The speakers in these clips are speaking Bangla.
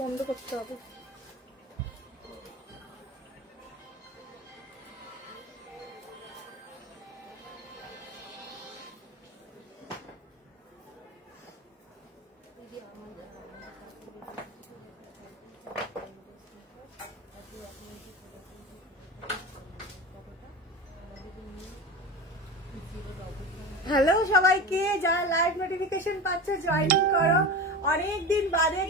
বন্ধ করতে হবে। হ্যালো সবাইকে, যারা লাইভ নোটিফিকেশন পাচ্ছ জয়েনিং করো। অনেকদিন বাদে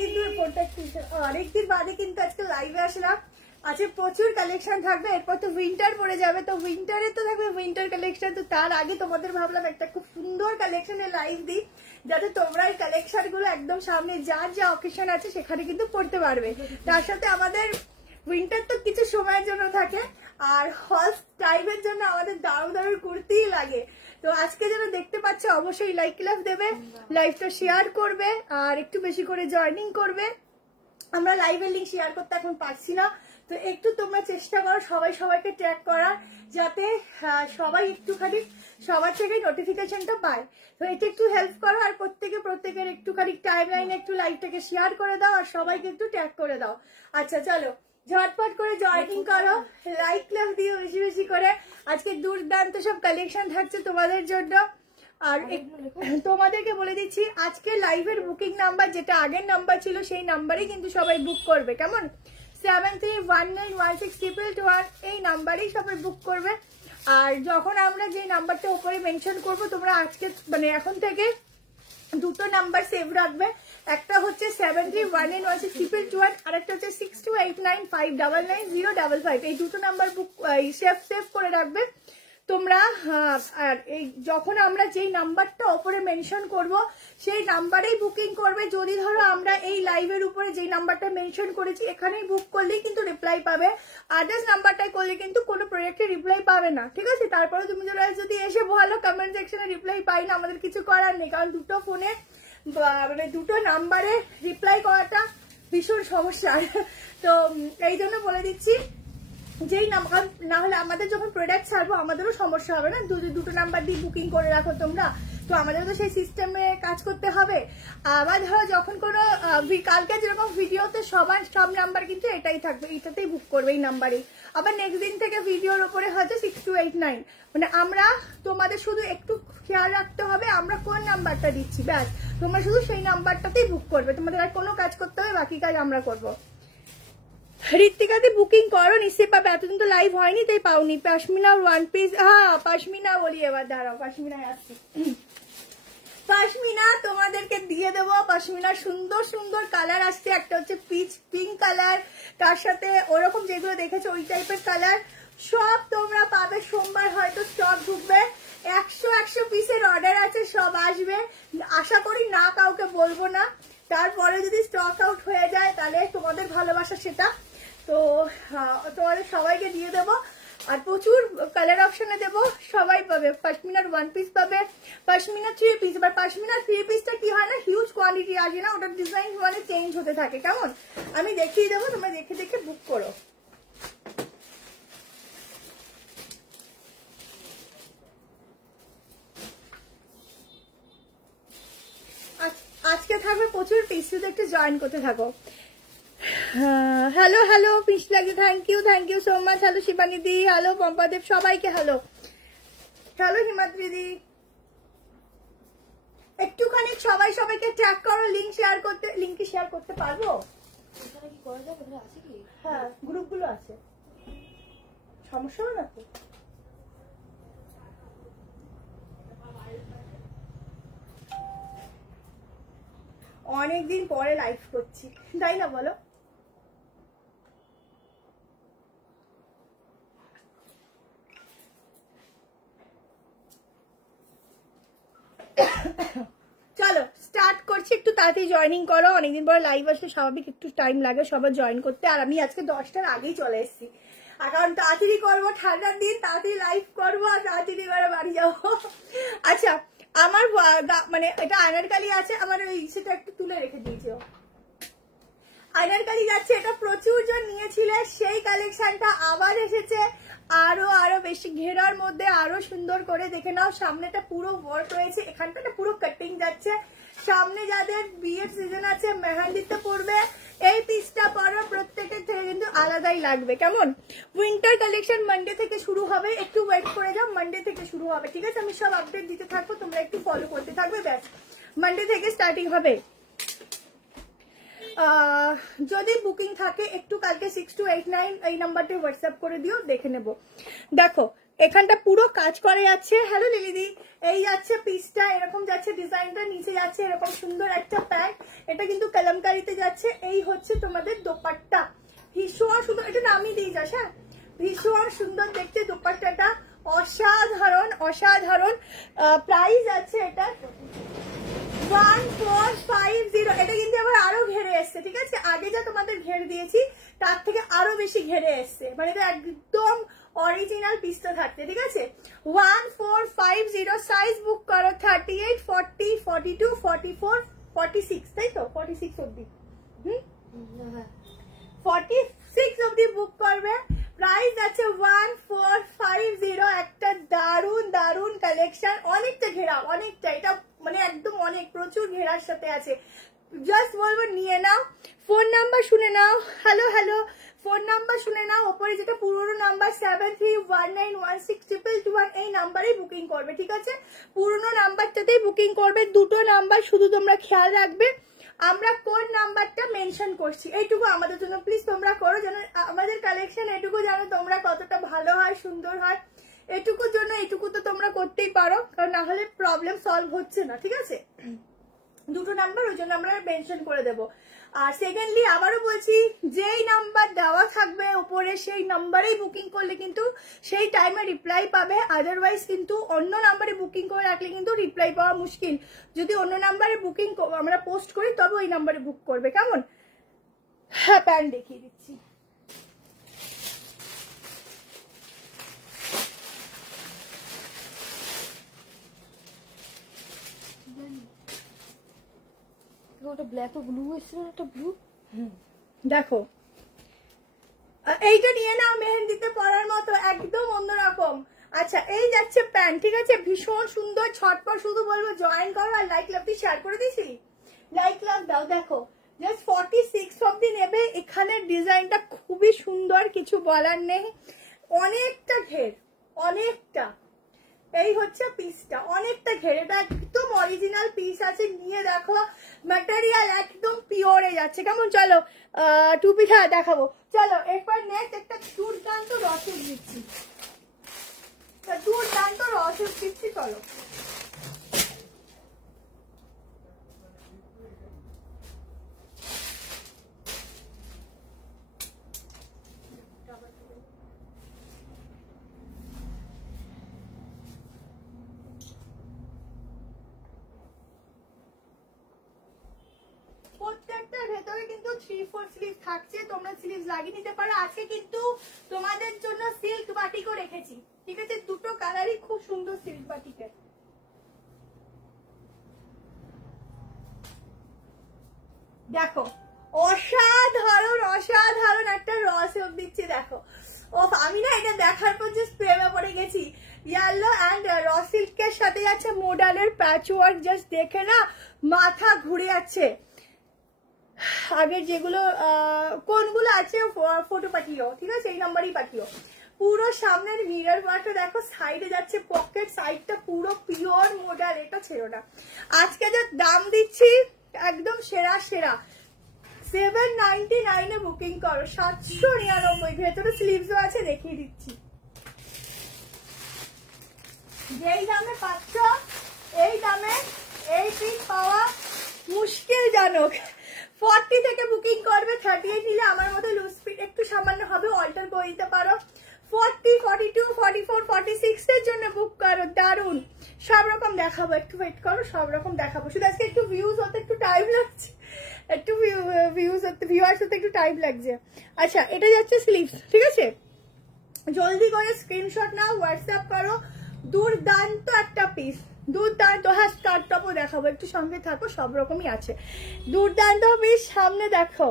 কিন্তু আজকে লাইভে আসলাম। আজকে প্রচুর কালেকশন থাকবে, এরপর তো উইন্টার পড়ে যাবে, তো উইন্টারে তো থাকবে উইন্টার কালেকশন। তো তার আগে তোমাদের ভাবলাম একটা খুব সুন্দর কালেকশনের লাইভ দিই, যাতে তোমরা এই কালেকশন গুলো একদম সামনে যার যা অকেশন আছে সেখানে কিন্তু পড়তে পারবে। তার সাথে আমাদের উইন্টার তো কিছু সময়ের জন্য থাকে, আর হলস টাইমের জন্য আমাদের দারুণ দারুণ কুর্তিই লাগে। তো আজকে যারা দেখতে পাচ্ছ অবশ্যই লাইক লাভ দেবে, লাইভটা শেয়ার করবে, আর একটু বেশি করে জয়েনিং করবে। আমরা লাইভের লিঙ্ক শেয়ার করতে এখন পারছি না, তো একটু তোমরা চেষ্টা করো সবাইকে ট্র্যাক করার, যাতে সবাই একটুখানি সবার থেকে নোটিফিকেশনটা পায়। তো এটা একটু হেল্প করো, আর প্রত্যেকের একটুখানি টাইম লাইনে একটু লাইভটাকে শেয়ার করে দাও, আর সবাইকে একটু ট্র্যাক করে দাও। আচ্ছা চলো ঝটপট করে জয়েনিং করো, লাইক লাভ দিও বেশি বেশি করে। আজকে দুর্দান্ত সব কালেকশন থাকছে তোমাদের জন্য। আর তোমাদেরকে বলে দিচ্ছি, আজকে লাইভের বুকিং নাম্বার যেটা আগের নাম্বার ছিল সেই নাম্বারেই কিন্তু সবাই বুক করবে, কেমন? 73191622 এই নাম্বারেই সবাই বুক করবে। আর যখন আমরা যে নাম্বারটা উপরে মেনশন করবো, তোমরা আজকে মানে এখন থেকে দুটো নাম্বার সেভ রাখবে। একটা হচ্ছে 73191622 আর একটা হচ্ছে 6289599055। এই দুটো নাম্বার বুক সেভ করে রাখবে তোমরা। আর এই যখন আমরা যেই নাম্বারটা ওপরে মেনশন করব সেই নাম্বারেই বুকিং করবে। যদি ধরো আমরা এই লাইভের উপরে যেই নাম্বারটা মেনশন করেছি এখানেই বুক করলেই কিন্তু রিপ্লাই পাবে, আদার্স নাম্বারটাই করলে কিন্তু কোনো প্রোডাক্টে রিপ্লাই পাবে না, ঠিক আছে? তারপরে তুমি যদি এসে বলো কমেন্ট সেকশনে রিপ্লাই পাই না, আমাদের কিছু করার নেই, কারণ দুটো ফোনে মানে দুটো নাম্বারে রিপ্লাই করাটা ভীষণ সমস্যা। তো এই জন্য বলে দিচ্ছি, যেই নাম্বার না হলে আমাদের যখন প্রোডাক্ট ছাড়বো আমাদেরও সমস্যা হবে না। দুটো নাম্বার দিয়ে বুকিং করে রাখো তোমরা, তো আমাদেরও তো সেই সিস্টেমে কাজ করতে হবে। আবার ধরো যখন কোনো কালকে যেরকম ভিডিওতে সব নাম্বার কিন্তু এটাই থাকবে, এটাতেই বুক করবে এই নাম্বারেই। আবার নেক্সট দিন থেকে ভিডিওর উপরে হয়তো 6289, মানে আমরা তোমাদের শুধু একটু খেয়াল রাখতে হবে আমরা কোন নাম্বারটা দিচ্ছি, ব্যাস তোমরা শুধু সেই নাম্বারটাতেই বুক করবে, তোমাদের আর কোনো কাজ করতে হবে, বাকি কাজ আমরা করবো। ঋত্বিকাদি বুকিং করো, নিশ্চয়ই পাবে, এতদিন তো লাইভ হয়নি তাই পাওনি। পশমিনা ওয়ান পিস, হ্যাঁ পশমিনা বলি, এবার দাঁড়াও পশমিনায় আসছি। পশমিনা তোমাদেরকে দিয়ে দেবো, পশমিনার সুন্দর সুন্দর কালার আসছে। একটা হচ্ছে পিচ পিঙ্ক কালার, তার সাথে ওরকম যেগুলো দেখেছো ওই টাইপের কালার সব তোমরা পাবে। সোমবার হয়তো স্টক ঢুকবে, 100 পিসের অর্ডার আছে, সব আসবে। আশা করি না কাউকে বলবো না, তারপরে যদি স্টক আউট হয়ে যায় তাহলে তোমাদের ভালোবাসা সেটা। তো তোমাদের সবাইকে দিয়ে দেবো, আর প্রচুর কালার অপশনে দেবো, সবাই পাবে। পশমিনার ওয়ান পিস পাবে, পশমিনা 3 পিস। এবার পশমিনার 3 পিসটা কি হয় না, হিউজ কোয়ান্টিটি আসে না, ওটার ডিজাইন মানে চেঞ্জ হতে থাকে, কেমন? আমি দেখিয়ে দেবো, তোমরা দেখে দেখে বুক করো। আজকে থাকবে প্রচুর পিস, শুধু একটু জয়েন করতে থাকো। হ্যালো হ্যালো পিস লাগে, thank you so much. Hello শিবানিদি, হ্যালো পম্পাদেব, সবাইকে হ্যালো। হ্যালো হিমাদ্রিদি, একটুখানি সবাইকে ট্যাগ করো, লিঙ্ক কি শেয়ার করতে পারবো? হ্যাঁ গ্রুপগুলো আছে, সমস্যা হবে না তো? অনেকদিন পরে লাইভ করছি, তাই না বলো? চলো স্টার্ট করছি, একটু তাড়াতাড়ি জয়েনিং করো। অনেকদিন পরে লাইভ আসলে স্বাভাবিক একটু টাইম লাগে সবার জয়েন করতে, আর আমি আজকে 10টার আগেই চলে এসেছি, আর কারণ তাড়াতাড়ি করবো, ঠান্ডার দিন তাড়াতাড়ি লাইভ করবো আর তাড়াতাড়ি এবারে বাড়ি যাবো। আচ্ছা আমার মানে এটা আনারকালি আছে, আমার ওই সেটা একটু তুলে রেখে দিয়েছে, আনারকালি যাচ্ছে, এটা প্রচুর জন নিয়েছিলে, সেই কালেকশনটা আবার এসেছে আরো বেশি ঘেরার মধ্যে, আরো সুন্দর করে দেখে নাও। সামনেটা পুরো ওয়ার্ক রয়েছে, এখানটা পুরো কাটিং যাচ্ছে। সামনে যাদের বিয়ের সিজন আছে, মেহান্দিতে পড়বে, এই পিসটা পরো, প্রত্যেকের থেকে কিন্তু আলাদাই লাগবে। কেমন? উইন্টার কালেকশন মানডে থেকে শুরু হবে, একটু ওয়েট করে যাও, মানডে থেকে শুরু হবে, ঠিক আছে? আমি সব আপডেট দিতে থাকবো, তোমরা একটু ফলো করতে থাকবে, ব্যাস মানডে থেকে স্টার্টিং হবে। যদি বুকিং থাকে একটু কালকে 6289 এই নাম্বারটা হোয়াটসঅ্যাপ করে দিও, দেখে নেব। দেখো এখানটা পুরো কাজ করে যাচ্ছে। হ্যালো লিলিদি, এই যাচ্ছে পিসটা, এরকম যাচ্ছে ডিজাইনটা, নিচে যাচ্ছে এরকম সুন্দর একটা প্যান্ট, এটা কিন্তু কলমকারিতে যাচ্ছে। এই হচ্ছে তোমাদের দোপাট্টা, ভীষণ সুন্দর, এটা নামই দিয়ে যাস। হ্যাঁ, ভীষণ সুন্দর দেখতে দোপাট্টাটা, অসাধারণ অসাধারণ। প্রাইস আছে এটা 1450। এটা কিন্তু আবার আরো ঘেরে এসছে, ঠিক আছে? আগে যা তোমাদের ঘের দিয়েছি তার থেকে আরো বেশি ঘেরে এসছে, মানে এটা একদম অরিজিনাল পিসটা থাকছে, ঠিক আছে? 1450। সাইজ বুক করো 38, 40, 42, 44, 46, তাই তো? 46 অব্দি, 46 অব্দি বুক করবে। প্রাইস আছে 1450। একটা দারুন দারুন কালেকশন, অনেকটা ঘেরা, অনেকটা, এটা মানে একদম অনেক প্রচুর ঘেরার সাথে আছে। জাস্ট বলবো নিয়ে নাও। ফোন নাম্বার শুনে নাও, হ্যালো হ্যালো, ফোন নাম্বার শুনে নাও। ওপরে যেটা পুরোনো নাম্বার 7319162221, এই নাম্বারেই বুকিং করবে, ঠিক আছে? পুরোনো নাম্বারটাতেই বুকিং করবে। দুটো নাম্বার শুধু তোমরা খেয়াল রাখবে, আমরা কোন নাম্বারটা মেনশন করছি এইটুকু আমাদের জন্য প্লিজ তোমরা করো, যেন আমাদের কালেকশন এটুকু জানো তোমরা কতটা ভালো হয়, সুন্দর হয়। এটুকুর জন্য এইটুকু তো তোমরা করতেই পারো, কারণ না হলে প্রবলেম সলভ হচ্ছে না, ঠিক আছে? দুটো নাম্বার ওই জন্য আমরা মেনশন করে দেবো। আর সেকেন্ডলি আবারও বলছি, যেই নাম্বার দেওয়া থাকবে উপরে সেই নাম্বারেই বুকিং করলে কিন্তু সেই টাইমে রিপ্লাই পাবে। আদারওয়াইজ কিন্তু অন্য নাম্বারে বুকিং করে রাখলে কিন্তু রিপ্লাই পাওয়া মুশকিল। যদি অন্য নাম্বারে বুকিং আমরা পোস্ট করি তবে ওই নাম্বারে বুক করবে, কেমন? হ্যাঁ, প্যান্ট দেখিয়ে দিচ্ছি। ওটা ব্ল্যাক ও ব্লু এসেছিল, একটা ব্লু। দেখো এইটা নিয়ে নাও, মেহেন্দিতে পরার মতো, একদম অন্যরকম। আচ্ছা, এই যাচ্ছে প্যান্ট, ঠিক আছে? ভীষণ সুন্দর, ছটপট শুধু বলবো জয়েন করো আর লাইক লাভটি শেয়ার করে দিয়েছি, লাইক লাভ দাও। দেখো জাস্ট 46 অব্দি নেবে। এখানের ডিজাইনটা খুবই সুন্দর, কিছু বলার নেই, অনেকটা ঘের, অনেকটা। এই হচ্ছে পিসটা, অনেকটা ঘের, এটা একদম অরিজিনাল পিস আছে। নিয়ে দেখো ম্যাটেরিয়াল একদম পিওরে যাচ্ছে, কেমন? চলো টুপিটা দেখাবো, চলো। এরপর নেক্সট একটা দুর্দান্ত রসদ দিচ্ছি, দুর্দান্ত রসদ দিচ্ছি, চলো। প্রত্যেকটার ভেতরে কিন্তু 3-4 স্লিভ থাকছে, তোমরা স্লিভ লাগিয়ে নিতে পারো। আজকে কিন্তু তোমাদের জন্য সিল্ক বাটিকও রেখেছি, ঠিক আছে? দুটো কালারই খুব সুন্দর সিল্ক বাটিকের। দেখো অসাধারণ অসাধারণ একটা রসদ দিচ্ছি, দেখো। ও আমি না এটা দেখার পর জাস্ট প্রেমে পড়ে গেছি। ইয়েলো অ্যান্ড র সিল্কের সাথে যাচ্ছে মোডালের প্যাচ ওয়ার্ক, জাস্ট দেখে না মাথা ঘুরে যাচ্ছে। আগের যেগুলো কোনগুলো আছে ফটো পাঠিও, ঠিক আছে? এই নাম্বারই পাঠিও। পুরো সামনের মিরর ওয়ার্কটা দেখো, সাইডে যাচ্ছে পকেট, সাইডটা পুরো পিওর মোডাল, এটা ছিল না। আজকে যে দাম দিচ্ছি একদম সেরা সেরা, 799 এ বুকিং করো, 799। ভেতরে স্লিভসও আছে, দেখিয়ে দিচ্ছি। যেই দামে পাচ্ছ এই দামে এই পিস পাওয়া মুশকিল জানক। 40 থেকে বুকিং করবে, 38 নিলে আমার মতো লুজ ফিট একটু সামান্য হবে, অল্টার করে দিতে পারো। 40, 42, 44, 46 এর জন্য বুক করো। দারুন, সব রকম দেখাবো, একটু ওয়েট করো, সব রকম দেখাবো। শুধু আজকে একটু ভিউজ হতে একটু টাইম লাগছে, একটু ভিউয়ার্স হতে একটু টাইম লাগছে। আচ্ছা, এটা যাচ্ছে স্লিভস, ঠিক আছে? জলদি করে স্ক্রিনশট নাও, হোয়াটসঅ্যাপ করো। দুর্দান্ত একটা পিস, দুর্দান্ত। হ্যাঁ, স্কার্ট টপও দেখাবো, একটু সঙ্গে থাকো, সব রকমই আছে। দুর্দান্ত পিস, সামনে দেখো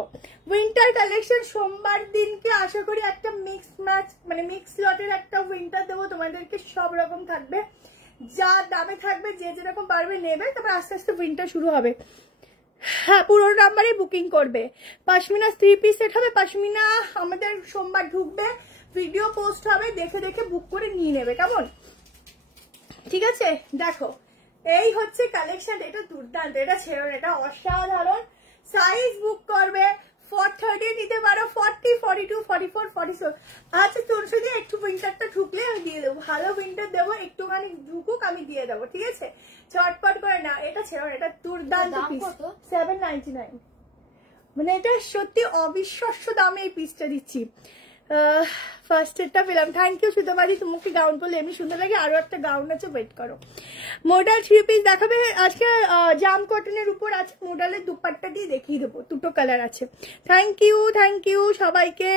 উইন্টার কালেকশন। সোমবার দিনকে আশা করি একটা মিক্স ম্যাচ, মানে মিক্স লটের একটা উইন্টার দেবো তোমাদেরকে, সব রকম থাকবে, যা দামে থাকবে, যে যেরকম পারবে নেবে, তারপর আস্তে আস্তে উইন্টার শুরু হবে। হ্যাঁ পুরো নাম্বারে বুকিং করবে। পশমিনা 3 পিস সেট হবে, পশমিনা আমাদের সোমবার ঢুকবে, ভিডিও পোস্ট হবে, দেখে দেখে বুক করে নিয়ে নেবে, কেমন? ঠিক আছে, দেখো এই হচ্ছে কালেকশন, এটা দুর্দান্ত, এটা ছেড়ো, এটা অসাধারণ। সাইজ বুক করবে 430 নিতে পারো, 40, 42, 44, 44। আচ্ছা তোর সাথে একটু উইন্টারটা ঢুকলে আমি দিয়ে দেবো, ভালো উইন্টার দেবো, একটুখানি ঢুকুক আমি দিয়ে দেবো, ঠিক আছে? চটপট করে না, এটা ছেড়ো, এটা দুর্দান্ত পিস, 799। মানে এটা সত্যি অবিশ্বাস্য দামে এই পিসটা দিচ্ছি। ফার্স্ট এরটা পেলাম, থ্যাংক ইউ সুতোবাড়ি, তোমাকে গাউন পরলে এমনি সুন্দর লাগে, আরো একটা গাউন আছে, ওয়েট করো। মডেল 3 পিস দেখাবে আজকে, জাম কটনের উপর আছে, মডেলের দুপাট্টা দিয়ে দেখিয়ে দেবো, দুটো কালার আছে। থ্যাংক ইউ সবাইকে।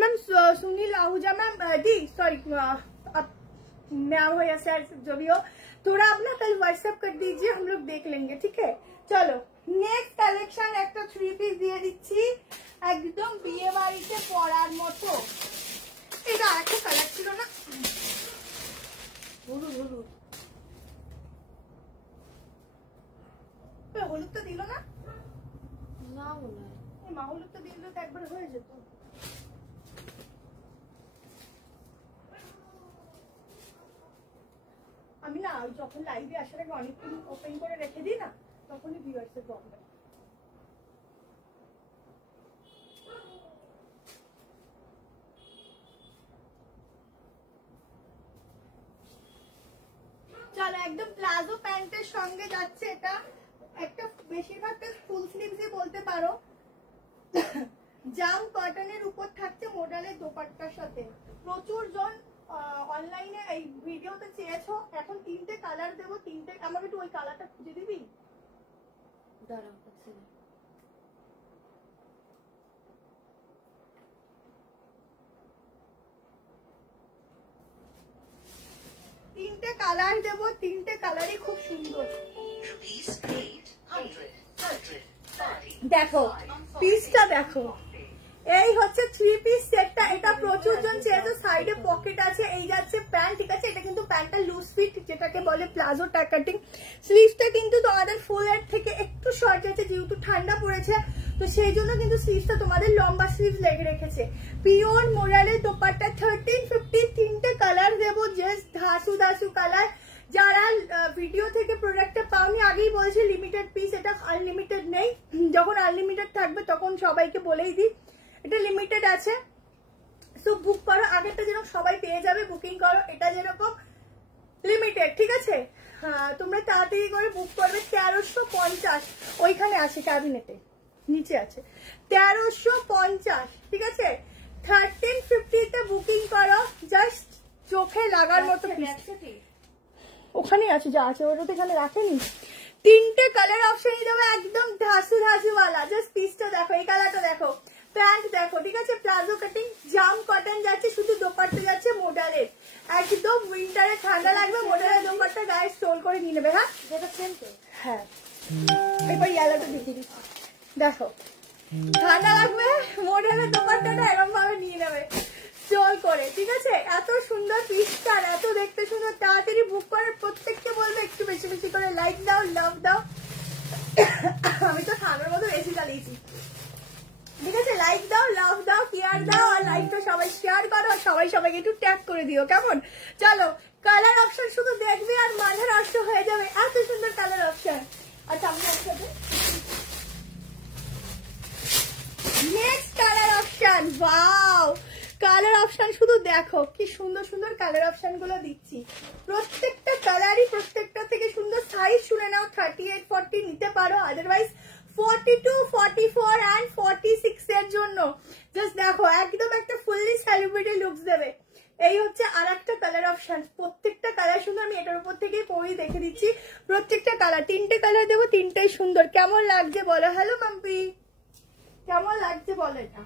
मैम सुनील आहूजा मैम जी सॉरी मैम हो या सर जो भी हो, थोड़ा आप ना कल व्हाट्सएप कर दीजिए, हम लोग देख लेंगे, ठीक है? चलो नेक्स्ट কালেকশন একটা 3 পিস দিয়ে দিচ্ছি, একদম বিয়ে বাড়িতে পরার মতো। এটা আরেকটা কালার ছিল না, হলুদ হলুদ, হলুদটা দিল না, না মনে হয় মা হলুদটা দিলে তো একবার হয়ে যেত। আমি না যখন লাইভে আসার আগে অনেকক্ষণ ওপেন করে রেখে দিই না, তখনই ভিউয়ার্সের প্রবলেম। চলো একদম প্লাজো প্যান্টের সঙ্গে যাচ্ছে এটা, একটা বেশিরভাগটা ফুল স্লিভসই বলতে পারো, জাম কটনের উপর থাকছে মডেলের দোপাট্টার সাথে। প্রচুর জন অনলাইনে এই ভিডিওতে চেয়েছো, এখন 3টে কালার দেবো, 3টে, আমাকে একটু ওই কালারটা খুঁজে দিবি? দাঁড়াও, 3টে কালার দেবো, 3টে কালারই খুব সুন্দর। দেখো পিসটা দেখো, এই হচ্ছে 3 পিস সেটটা, এটা প্রচুর জন চেয়েছে, সাইডে পকেট আছে, এই যাচ্ছে প্যান্ট, ঠিক আছে? এটা কিন্তু প্যান্টটা লুজ ফিট, যেটাকে বলে প্লাজো কাটিং। স্লিভসটা কিন্তু তোমাদের ফুল এর থেকে একটু শর্ট আছে, যেহেতু ঠান্ডা পড়েছে, তো সেই জন্য কিন্তু স্লিভসটা তোমাদের লম্বা স্লিভ লেগে রেখেছে। পিওর মোরালের দোপাট্টা 1350, 3টে কালার দেবো, জাস্ট ধাসু ধাসু কালার। যারা ভিডিও থেকে প্রোডাক্টটা পাওনি, আগেই বলছি লিমিটেড পিস, এটা আনলিমিটেড নেই, যখন আনলিমিটেড থাকবে তখন সবাইকে বলেই দিই এটা লিমিটেড আছে। সো বুক করো, আগেরটা যেরকম সবাই পেয়ে যাবে, বুকিং করো, এটা যেরকম লিমিটেড, ঠিক আছে? হ্যাঁ তোমরা তাড়াতাড়ি করে বুক করবে। 1350 ওইখানে আছে, ক্যাবিনেটে নিচে আছে, 1350, ঠিক আছে? 1350 তে বুকিং করো, জাস্ট চোখে লাগার মতো পিস। ওখানে আছে, যা আছে ওটা তো এখানে রাখেনি। 3টে কালার অপশনই দেবো, একদম ধাসু ধাসু वाला। জাস্ট পিসটা দেখো, এই কালারটা দেখো, প্যান্ট দেখো, ঠিক আছে? প্লাজো কাটিং, জাম কটন যাচ্ছে, শুধু দোপাট্টা যাচ্ছে মডেলের, একদম উইন্টারে ঠান্ডা লাগবে, মডেলের দোপাট্টা গায়ে স্টোল করে নিয়ে নেবে। হ্যাঁ যেটা সেম তো, হ্যাঁ এবার ইয়েলোটা দেখিয়ে দিচ্ছি, দেখো ঠান্ডা লাগবে, মডেলের দোপাট্টাটা এরকম ভাবে নিয়ে নেবে স্টোল করে, ঠিক আছে? এত সুন্দর পিসটা, এত দেখতে সুন্দর, তাড়াতাড়ি বুক করে। প্রত্যেককে বলবে একটু বেশি বেশি করে লাইক দাও, লাভ দাও। আমি তো ঠান্ডার মতো বেশি চালিয়েছি, ঠিক আছে? লাইক দাও, লাভ দাও, কেয়ার দাও, আর লাইকটা সবাই শেয়ার করো, আর সবাই সবাইকে একটু ট্যাগ করে দিও, কেমন? চলো কালার অপশন শুধু দেখবে আর মাঝে নষ্ট হয়ে যাবে, এত সুন্দর কালার অপশন। আচ্ছা আমি একসাথে next colour option, wow colour option শুধু দেখো, কি সুন্দর সুন্দর কালার অপশন গুলো দিচ্ছি, প্রত্যেকটা কালারই প্রত্যেকটা থেকে সুন্দর। সাইজ শুনে নাও, 38, 40 নিতে পারো, আদারওয়াইজ 42, 44 and 46 এর জন্য জাস্ট দেখো, একদম একটা ফুললি সেলিব্রিটি লুকস দেবে। এই হচ্ছে আর একটা কালার অপশন, প্রত্যেকটা কালার সুন্দর। আমি এটার উপর থেকেই পরেই দেখে দিচ্ছি, প্রত্যেকটা কালার, 3টে কালার দেবো, 3টাই সুন্দর। কেমন লাগছে বলো? হ্যালো মাম্পি, কেমন লাগছে বলো? এটা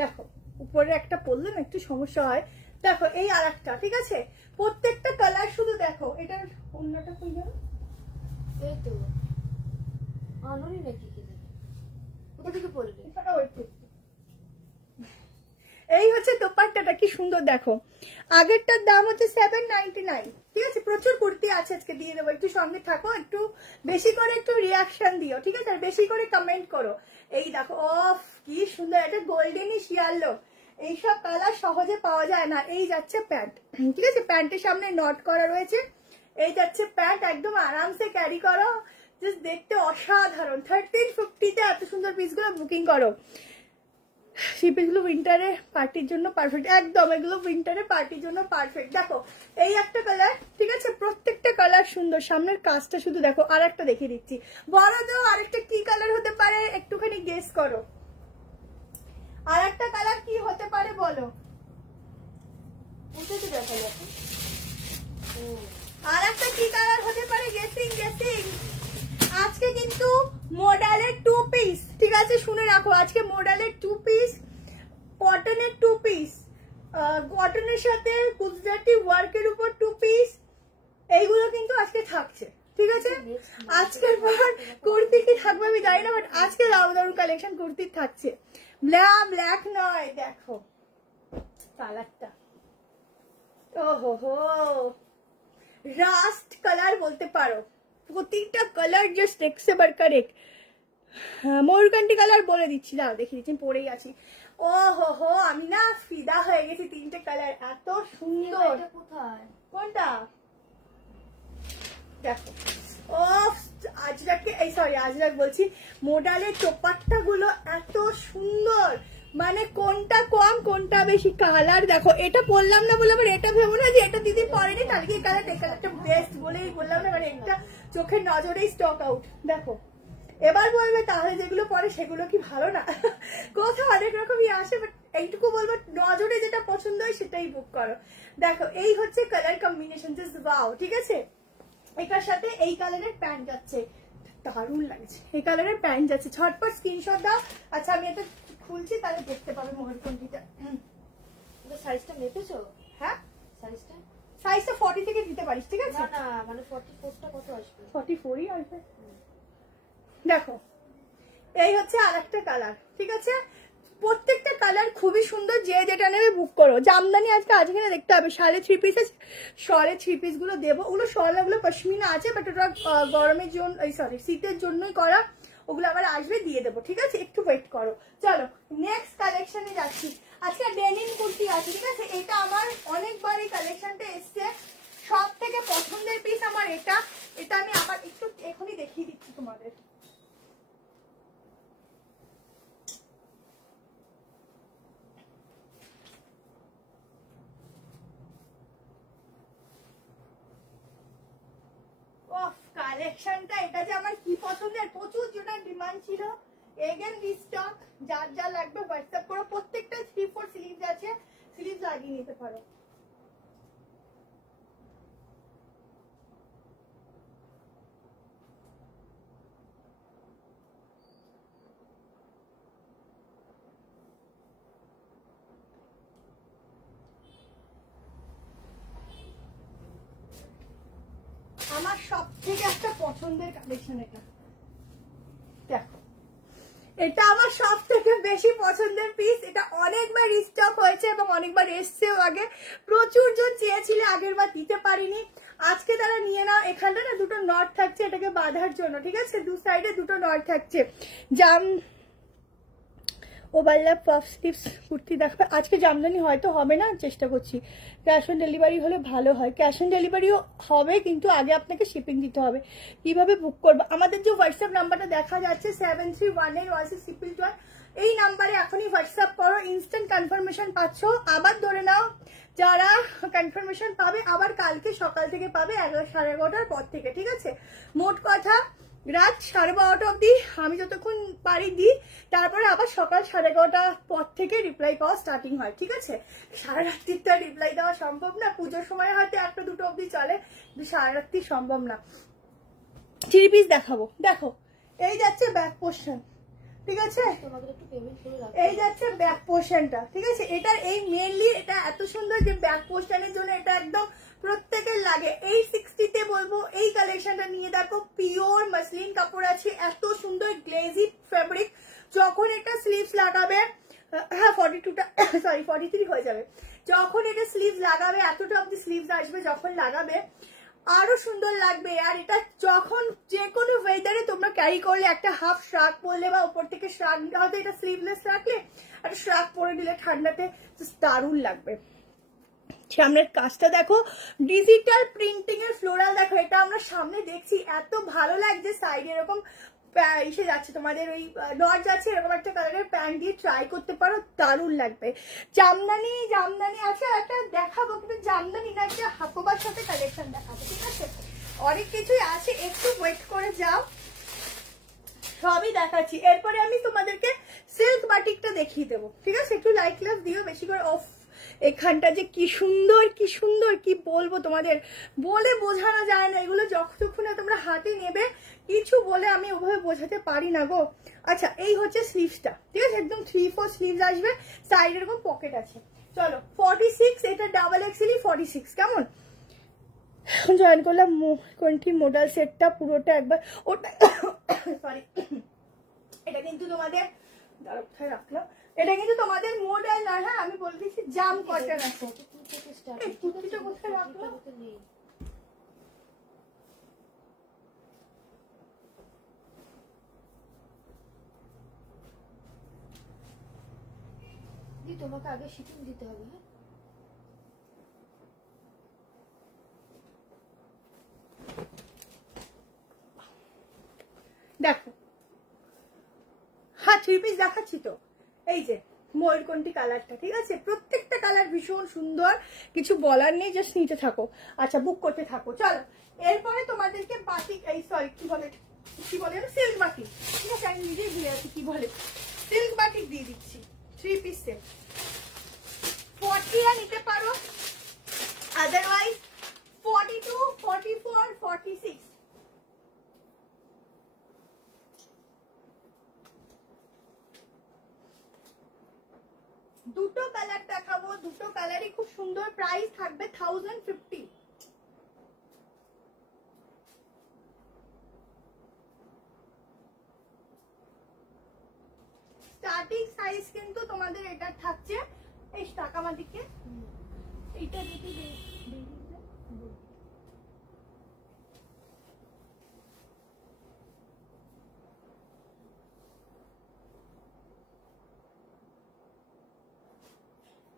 দেখো, উপরে একটা পরলে না একটু সমস্যা হয়, দেখো এই আর একটা, ঠিক আছে? প্রত্যেকটা কালার শুধু দেখো। এটার অন্যটা কই যাবে? এই তো আনোনি নাকি কিনে? কোথা থেকে পড়লে? এই হচ্ছে দোপাট্টাটা, কি সুন্দর দেখো। আগেরটার দাম হচ্ছে 799, ঠিক আছে। প্রচুর কুর্তি আছে, আজকে দিয়ে দেবো, একটু সঙ্গে থাকো, একটু বেশি করে একটু রিয়াকশন দিও, ঠিক আছে, আর বেশি করে কমেন্ট করো। এই দেখো, অফ কি সুন্দর, এটা গোল্ডেনই শিয়ালো, এইসব কালার সহজে পাওয়া যায় না। এই যাচ্ছে প্যান্ট, ঠিক আছে, প্যান্টের সামনে নট করা রয়েছে। এই যাচ্ছে প্যান্ট, একদম আরামসে ক্যারি করো, জাস্ট দেখতে অসাধারণ। 1350-তে এত সুন্দর পিসগুলো বুকিং করো। সেই পিসগুলো উইন্টারে পার্টির জন্য পারফেক্ট, একদম এগুলো উইন্টারে পার্টির জন্য পারফেক্ট। দেখো এই একটা কালার, ঠিক আছে, প্রত্যেকটা কালার সুন্দর। সামনের কাজটা শুধু দেখো। আর একটা দেখিয়ে দিচ্ছি, বলো তো আরেকটা কি কালার হতে পারে, একটুখানি গেস করো। আর একটা কালার কি হতে পারে বলো? কোথায় তো দেখা যাচ্ছে? আর একটা কি কালার হতে পারে, গেসিং গেসিং। আজকে কিন্তু মডেলের 2 পিস, ঠিক আছে, শুনে রাখো, আজকে মডেলের 2 পিস, কটনের 2 পিস, কটনের সাথে গুজরাটি ওয়ার্কের উপর 2 পিস, এইগুলো কিন্তু আজকে থাকছে, ঠিক আছে। আজকের পর কুর্তি কি থাকবে আমি জানি না, বাট আজকে দারুণ কালেকশন কুর্তি থাকছে। ব্ল্যাক নয়, দেখো কালারটা, ওহো হো, রাস্ট কালার বলতে পারো, প্রতিটা কালার জাস্ট এক্সে বারকার এক। ময়ূরকান্তি কালার বলে দিচ্ছি, দাও দেখিয়ে দিচ্ছি, পরেই আছি। ও হো হো, আমি না ফিদা হয়ে গেছি, 3টে কালার এত সুন্দর। কোথায়? কোনটা দেখো, ও আজরাকে, এই সরি আজরাক বলছি, মোডালের চোপাট্টা গুলো এত সুন্দর, মানে কোনটা কম কোনটা বেশি। কালার দেখো, এটা বললাম না বলে আবার এটা ভেবো না যে এটা দিদি পরেনি কালকে এই কালারটা বেস্ট বলেই বললাম না, মানে একটা চোখের নজরেই স্টক আউট। দেখো এবার বলবে তাহলে যেগুলো পরে সেগুলো কি ভালো না? কোথাও অনেক রকমই আসে, বাট এইটুকু বলবো নজরে যেটা পছন্দ হয় সেটাই বুক করো। দেখো এই হচ্ছে কালার কম্বিনেশন, জাস্ট ওয়াও, ঠিক আছে। এটার সাথে এই কালারের প্যান্ট যাচ্ছে, দারুণ লাগছে, এই কালারের প্যান্ট যাচ্ছে, ঝটপট স্ক্রিনশট দাও। আচ্ছা আমি এটা খুলছি, তাহলে দেখতে পাবে ময়ূরকণ্ঠীটা। সাইজটা মেপেছো? হ্যাঁ, সাইজটা 40 থেকে দিতে পারিস, ঠিক আছে। না না, মানে 44টা কত আসবে? 44ই আসবে। দেখো এই হচ্ছে আর একটা কালার, ঠিক আছে, প্রত্যেকটা কালার খুবই সুন্দর, যে যেটা নেবে বুক করো। জামদানি আজকে এখানে দেখতে হবে, 3.5 পিস, 3.5 পিস গুলো দেবো। ওগুলো ওগুলো পশমিনা আছে, বাট ওটা গরমের জন্য, সরি শীতের জন্যই করা, ওগুলো আবার আসবে, দিয়ে দেবো, ঠিক আছে, একটু ওয়েট করো। চলো নেক্সট কালেকশনে যাচ্ছি। আজকে ডেনিম কুর্তি আছে, ঠিক আছে, এটা আমার অনেকবার এই কালেকশনটা এসছে, সব থেকে পছন্দের পিস আমার এটা। এটা আমি আবার একটু এখনই দেখিয়ে দিচ্ছি তোমাদের। কালেকশনটা এটা যে আমার কি পছন্দের, প্রচুর যেটা ডিমান্ড ছিল, এগেন রিস্টক, যার যা লাগবে হোয়াটসঅ্যাপ করো। প্রত্যেকটা 3-4 স্লিভস আছে, স্লিভস লাগিয়ে নিতে পারো। আমার সব থেকে একটা পছন্দের কালেকশন এটা, দেখো এটা আমার সব থেকে বেশি পছন্দের পিস। এটা অনেকবার রিস্টক হয়েছে এবং অনেকবার এসছেও আগে, প্রচুর জন চেয়েছিল, আগের বার দিতে পারিনি, আজকে তারা নিয়ে নাও। এখানটা না দুটো নট থাকছে এটাকে বাঁধার জন্য, ঠিক আছে, দু সাইডে দুটো নট থাকছে। জাম ওভারল্যাপ পাফ স্লিভস কুর্তি দেখবে। আজকে জামদানি হয়তো হবে না, চেষ্টা করছি, ক্যাশ অন ডেলিভারি হলে ভালো হয়। ক্যাশ অন ডেলিভারিও হবে, কিন্তু আগে আপনাকে শিপিং দিতে হবে। কিভাবে বুক করবো? আমাদের যে হোয়াটসঅ্যাপ নাম্বারটা দেখা যাচ্ছে 73181612, এই নাম্বারে এখনই হোয়াটসঅ্যাপ করো, ইনস্ট্যান্ট কনফার্মেশন পাচ্ছ। আবার ধরে নাও যারা কনফার্মেশন পাবে আবার কালকে সকাল থেকে পাবে 11-11:30 পর থেকে, ঠিক আছে। মোট কথা রাত 12:30 অব্দি আমি যতক্ষণ পারি দিই, তারপরে আবার সকাল 11:30 পর থেকে রিপ্লাই পাওয়া স্টার্টিং হয়, ঠিক আছে। সারা রাত্রির তো রিপ্লাই দেওয়া সম্ভব না, পুজোর সময় হয়তো 1-2 অব্দি চলে, সারা রাত্রি সম্ভব না। 3 পিস দেখাবো, দেখো এই যাচ্ছে ব্যাক পোর্শন, ঠিক আছে, এই যাচ্ছে ব্যাক পোর্শনটা, ঠিক আছে। এটার এই মেনলি এটা এত সুন্দর যে ব্যাক পোর্শনের জন্য এটা একদম প্রত্যেকের লাগে। এই 60-তে বলবো এই কালেকশনটা নিয়ে দেখো, পিওর মাসলিন কাপড় আছে, এত সুন্দর গ্লেজি ফেব্রিক। যখন এটা স্লিভস লাগাবে, হ্যাঁ 42টা সরি 43 হয়ে যাবে, যখন এটা স্লিভস লাগাবে, এতটা অব্দি স্লিভস আসবে, যখন লাগাবে আরো সুন্দর লাগবে। আর এটা যখন যে কোনো ওয়েদারে তোমরা ক্যারি করলে, একটা হাফ শ্রাক পরলে বা উপর থেকে শ্রাক, হয়তো এটা স্লিভলেস রাখলে একটা শ্রাক পরে দিলে ঠান্ডাতে দারুণ লাগবে। সামনের কাজটা দেখো, ডিজিটাল প্রিন্টিং এর ফ্লোরাল দেখো, এটা আমরা সামনে দেখছি, এত ভালো লাগছে। সাইডে এরকম এসে যাচ্ছে তোমাদের ওই ডট যাচ্ছে, এরকম একটা কালারের প্যান্ট দিয়ে ট্রাই করতে পারো, দারুণ লাগবে। জামদানি আছে, একটা দেখাবো, কিন্তু জামদানি না, একটা হাকোবার সাথে কালেকশন দেখাবো, ঠিক আছে? অনেক কিছুই আছে, একটু ওয়েট করে যাও, সবই দেখাচ্ছি। এরপরে আমি তোমাদেরকে সিল্ক বাটিকটা দেখিয়ে দেবো, ঠিক আছে? একটু লাইট গ্লাস দিও বেশি করে। অফ, এখানটা যে কি সুন্দর কি বলবো তোমাদের, বলে বোঝানো যায় না। এগুলো যতক্ষণ না তোমরা হাতে নেবে, কিছু বলে আমি ওভাবে বোঝাতে পারি না গো। আচ্ছা, এই হচ্ছে স্লিভসটা, ঠিক আছে? একদম 3-4 স্লিভস আসবে, সাইডে এরকম পকেট আছে। চলো 46, এটা ডাবল এক্সেলই 46, কেমন? জয়েন করলাম কোনটি মডেল সেটটা পুরোটা একবার, ওটা সরি, এটা কিন্তু তোমাদের কোথায় রাখলাম, এটা কিন্তু তোমাদের মডেল না, হ্যাঁ আমি বলে দিচ্ছি জাম কটন আছে। কুর্তিটা কোথায় রাখলাম? তোমাকে আগে শিপিং দিতে হবে। হ্যাঁ, দেখো, হ্যাঁ 3 পিস দেখাচ্ছি তো, এই যে ময়ূরকণ্ঠী কালারটা, ঠিক আছে? প্রত্যেকটা কালার ভীষণ সুন্দর, কিছু বলার নেই, জাস্ট নিতে থাকো। আচ্ছা, বুক করতে থাকো। চলো এরপরে তোমাদেরকে বাটিক, এই সরি কি বলে সিল্ক বাটিক, ঠিক আছে? আমি নিজেই ভুলে আছি কি বলে, সিল্ক বাটিক দিয়ে দিচ্ছি 3 পিস সেট। 40 নিতে পারো, আদারওয়াইজ 42, 44, 46। দুটো কালার দেখাবো, দুটো কালারই খুব সুন্দর। প্রাইস থাকবে 1050। স্টার্টিং সাইজ কিন্তু তোমাদের এটা থাকছে, এই টাকা দিকে এইটা দিতে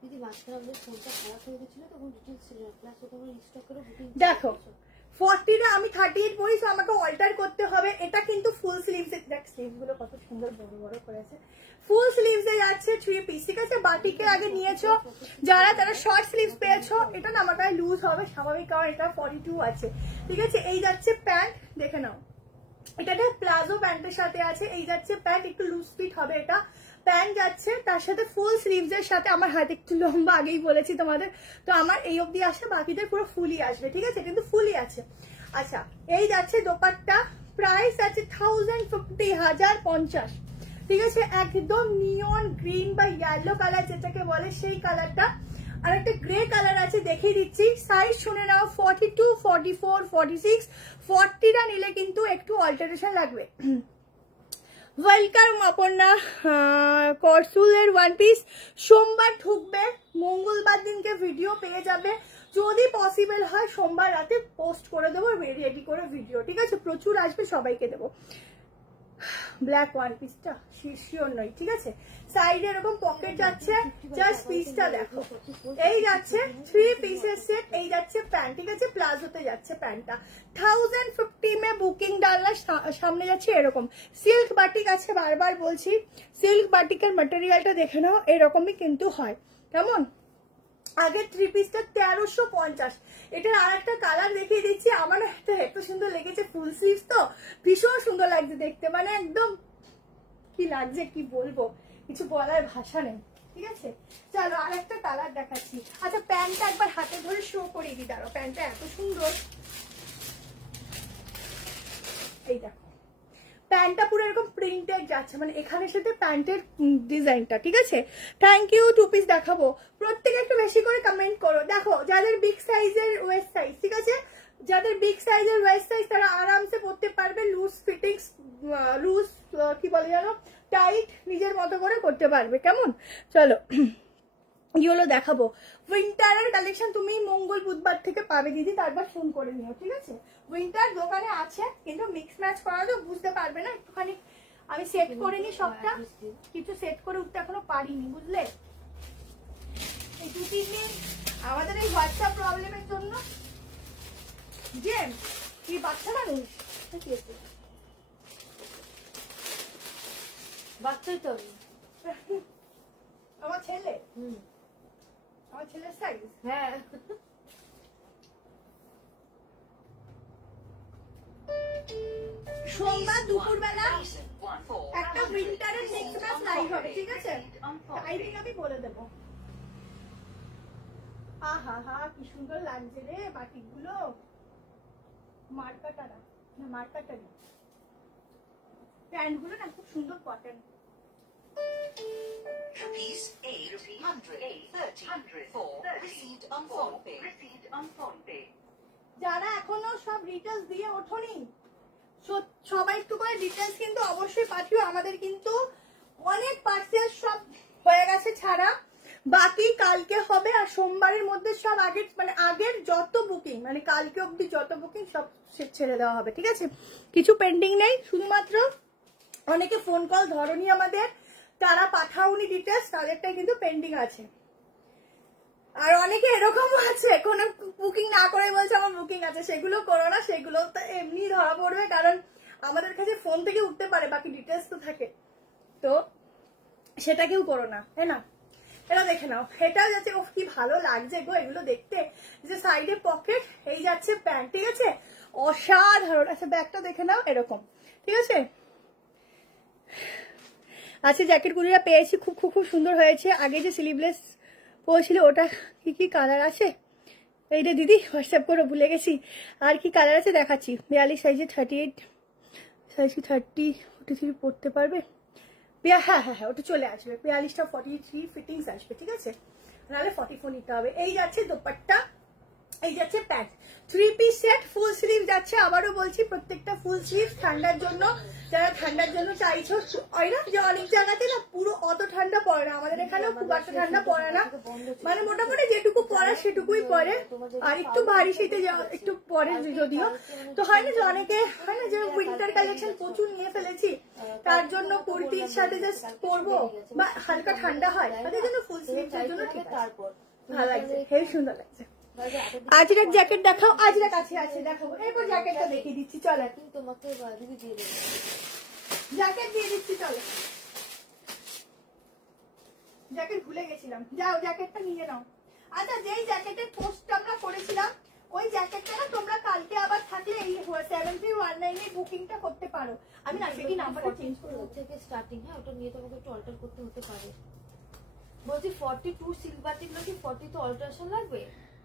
দিদি মাঝখানে আমাদের ফোনটা খারাপ হয়ে গেছিল, তখন ডিটেলস ছিল না, প্লাস ওটা আমরা রিস্টক করে বুকিং। দেখো 40 আমি 38 পরি, তো আমাকে অল্টার করতে হবে। এটা কিন্তু ফুল স্লিভস, দেখ স্লিভস গুলো কত সুন্দর বড় বড় করেছে, ফুল স্লিভস এ যাচ্ছে 3 পিস, ঠিক আছে? বাটিকে আগে নিয়েছো যারা, তারা শর্ট স্লিভস পেয়েছো। এটা না আমার গায়ে লুজ হবে স্বাভাবিক, কারণ এটা 42 আছে, ঠিক আছে? এই যাচ্ছে প্যান্ট, দেখে নাও, এটা প্লাজো প্যান্টের সাথে আছে। এই যাচ্ছে প্যান্ট, একটু লুজ ফিট হবে এটা, প্যান্ট যাচ্ছে তার সাথে ফুল স্লিভস এর সাথে। আমার হাত একটু লম্বা, আগেই বলেছি তোমাদের, তো আমার এই অবধি আসে, বাকিদের পুরো ফুলই আসবে, ঠিক আছে? কিন্তু ফুলই আছে। আচ্ছা, এই যাচ্ছে দোপাট্টা, প্রাইস আছে 1050, 1050, ঠিক আছে? একদম নিয়ন গ্রিন বা ইয়েলো কালার যেটাকে বলে, সেই কালারটা। আর একটা গ্রে কালার আছে, দেখিয়ে দিচ্ছি। সাইজ শুনে নাও, 42, 44, 46, 40টা নিলে কিন্তু একটু অল্টারেশন লাগবে। ওয়েলকাম অপর্ণা, করসুলের 1 পিস। সোমবার ঢুকবে, মঙ্গলবার দিনকে ভিডিও পেয়ে যাবে, যদি পসিবল হয় সোমবার রাতে পোস্ট করে দেবো, রেডি করে ভিডিও, ঠিক আছে? প্রচুর আসবে, সবাইকে দেবো। ব্ল্যাক 1 পিসটা শিওর নই, ঠিক আছে? সাইডে এরকম পকেট যাচ্ছে, জাস্ট পিসটা দেখো। এই যাচ্ছে 3 পিসের সেট, এই যাচ্ছে প্যান্ট, ঠিক আছে? প্লাজোতে যাচ্ছে প্যান্টটা। 1050 মে বুকিং ডালনা, সামনে যাচ্ছে এরকম। সিল্ক বাটিক আছে, বারবার বলছি, সিল্ক বাটিকের ম্যাটেরিয়ালটা দেখে নাও, এরকমই কিন্তু হয়, কেমন? আগে 3 পিসটা 1350। এটার আর একটা কালার দেখিয়ে দিচ্ছি, আমার এত সুন্দর লেগেছে, ফুল স্লিভস তো ভীষণ সুন্দর লাগছে দেখতে, মানে একদম কি লাগছে কি বলবো, কিছু বলার ভাষা নেই, ঠিক আছে? চলো আর একটা কালার দেখাচ্ছি। আচ্ছা, প্যান্টটা একবার হাতে ধরে শো করিয়ে দিই, দাঁড়ো, প্যান্টটা এত সুন্দর, এই দেখো প্যান্টটা পুরো এরকম প্রিন্টেড যাচ্ছে, মানে এখানের সাথে প্যান্টের ডিজাইনটা, ঠিক আছে। Thank you. 2 পিস দেখাবো, প্রত্যেকে একটু বেশি করে কমেন্ট করো। দেখো যাদের বিগ সাইজের ওয়েস্ট সাইজ, ঠিক আছে, যাদের বিগ সাইজের ওয়েস্ট সাইজ তারা আরামসে পরতে পারবে, লুজ ফিটিংস, লুজ কি বলে জানো, টাইট নিজের মতো করে করতে পারবে। কেমন, চলো ইয়েলো দেখাবো। উইন্টারের কালেকশন তুমি মঙ্গল বুধবার থেকে পাবে দিদি, তারপর ফোন করে নিও, ঠিক আছে। উইন্টার দোকানে আছে কিন্তু মিক্স ম্যাচ করা তো বুঝতে পারবে না, একটুখানি আমি সেট করে নি সবটা, কিছু সেট করে উঠতে এখনো পারিনি, বুঝলে। এই 2-3 দিন আমাদের এই হোয়াটসঅ্যাপ প্রবলেমের জন্য যে কি বাচ্চা মানুষ বাচ্চাই তো আমার ছেলে, আমার ছেলের সাইজ। হ্যাঁ সোমবার দুপুরবেলা একটা উইন্টারের মিক্স ম্যাচ লাইভ হবে, ঠিক আছে, টাইমিং আমি বলে দেবো। আহা হা কি সুন্দর লাগছে রে বাটিকগুলো, মার্কাটা না, মার্কাটা না, প্যান্টগুলো না খুব সুন্দর cotton. Rupees 834 received on phone pay. যারা এখনো সব ডিটেলস দিয়ে ওঠোনি সবাই একটু করে ডিটেলস কিন্তু অবশ্যই পাঠিও, আমাদের কিন্তু অনেক পার্সেল সব হয়ে গেছে ছাড়া, বাকি কালকে হবে। আর সোমবারের মধ্যে সব আগের মানে আগের যত বুকিং, মানে কালকে অবধি যত বুকিং সব ছেড়ে দেওয়া হবে, ঠিক আছে, কিছু পেন্ডিং নেই। শুধুমাত্র অনেকে ফোন কল ধরনি আমাদের, তারা পাঠাওনি ডিটেলস, তাদেরটাই কিন্তু পেন্ডিং আছে। আর অনেকে এরকমও আছে কোনো বুকিং না করে বলছে আমার বুকিং আছে, সেগুলো করো না, সেগুলো তো এমনি ধরা পড়বে, কারণ আমাদের কাছে ফোন থেকে উঠতে পারে, বাকি ডিটেলস তো থাকে, তো সেটা কেউ করো না, তাই না। এটা দেখে নাও, এটা যাচ্ছে ও কি ভালো লাগছে গো এগুলো দেখতে, যে সাইডে পকেট, এই যাচ্ছে প্যান্ট, ঠিক আছে, অসাধারণ। আচ্ছা ব্যাগটা দেখে নাও এরকম, ঠিক আছে। আচ্ছা জ্যাকেট গুলিরা পেয়েছি, খুব খুব খুব সুন্দর হয়েছে। আগে যে স্লিভলেস পরেছিল ওটা কি কি কালার আছে, এইটা দিদি হোয়াটসঅ্যাপ করে ভুলে গেছি, আর কি কালার আছে দেখাচ্ছি। 42 সাইজে 38 সাইজ 30 43 পরতে পারবে, হ্যাঁ হ্যাঁ হ্যাঁ ওটা চলে আসবে, 42টা 43 ফিটিংস আসবে, ঠিক আছে, নাহলে 44 নিতে হবে। এই যাচ্ছে দোপাট্টা, এই যাচ্ছে pant, 3 piece set full sleeve যাচ্ছে। আবারও বলছি প্রত্যেকটা ফুল স্লিভ ঠান্ডার জন্য, যারা ঠান্ডার জন্য চাইছো, হয় না যে অনেক জায়গাতে না পুরো অত ঠান্ডা পড়ে না, আমাদের এখানেও খুব একটা ঠান্ডা পড়ে না, মানে মোটামুটি যেটুকু পড়ে সেটুকুই পরে, আর একটু ভারী শীতে একটু পরে যদিও, তো হয় না যে অনেকে হয় না যে উইন্টার কালেকশন প্রচুর নিয়ে ফেলেছি, তার জন্য কুর্তির সাথে জাস্ট পরবো বা হালকা ঠান্ডা হয়, তাদের জন্য ফুল স্লিভের জন্য ঠিক আছে, ভালো লাগছে, হেবি সুন্দর লাগছে। আজরাক জ্যাকেট দেখাও, আজরাক কাছে আছে দেখাবো, এরপর জ্যাকেটটা দেখিয়ে দিচ্ছি, চলো তোমাকে দিদি দিয়ে দেবো, জ্যাকেট দিয়ে দিচ্ছি, চলো জ্যাকেট ভুলে গেছিলাম, যাও জ্যাকেটটা নিয়ে নাও। আচ্ছা যেই জ্যাকেটের পোস্টটা আমরা করেছিলাম ওই জ্যাকেটটা না তোমরা কালকে আবার থাকলে এই 7319 এর বুকিংটা করতে পারো, আমি না সেটি নাম্বারটা চেঞ্জ করে দেবো থেকে স্টার্টিং, হ্যাঁ ওটা নিয়ে তোমাকে একটু অল্টার করতে হতে পারে। বলছি 42 সিলভারটি গুলো কি 40 তে অল্টারেশন লাগবে?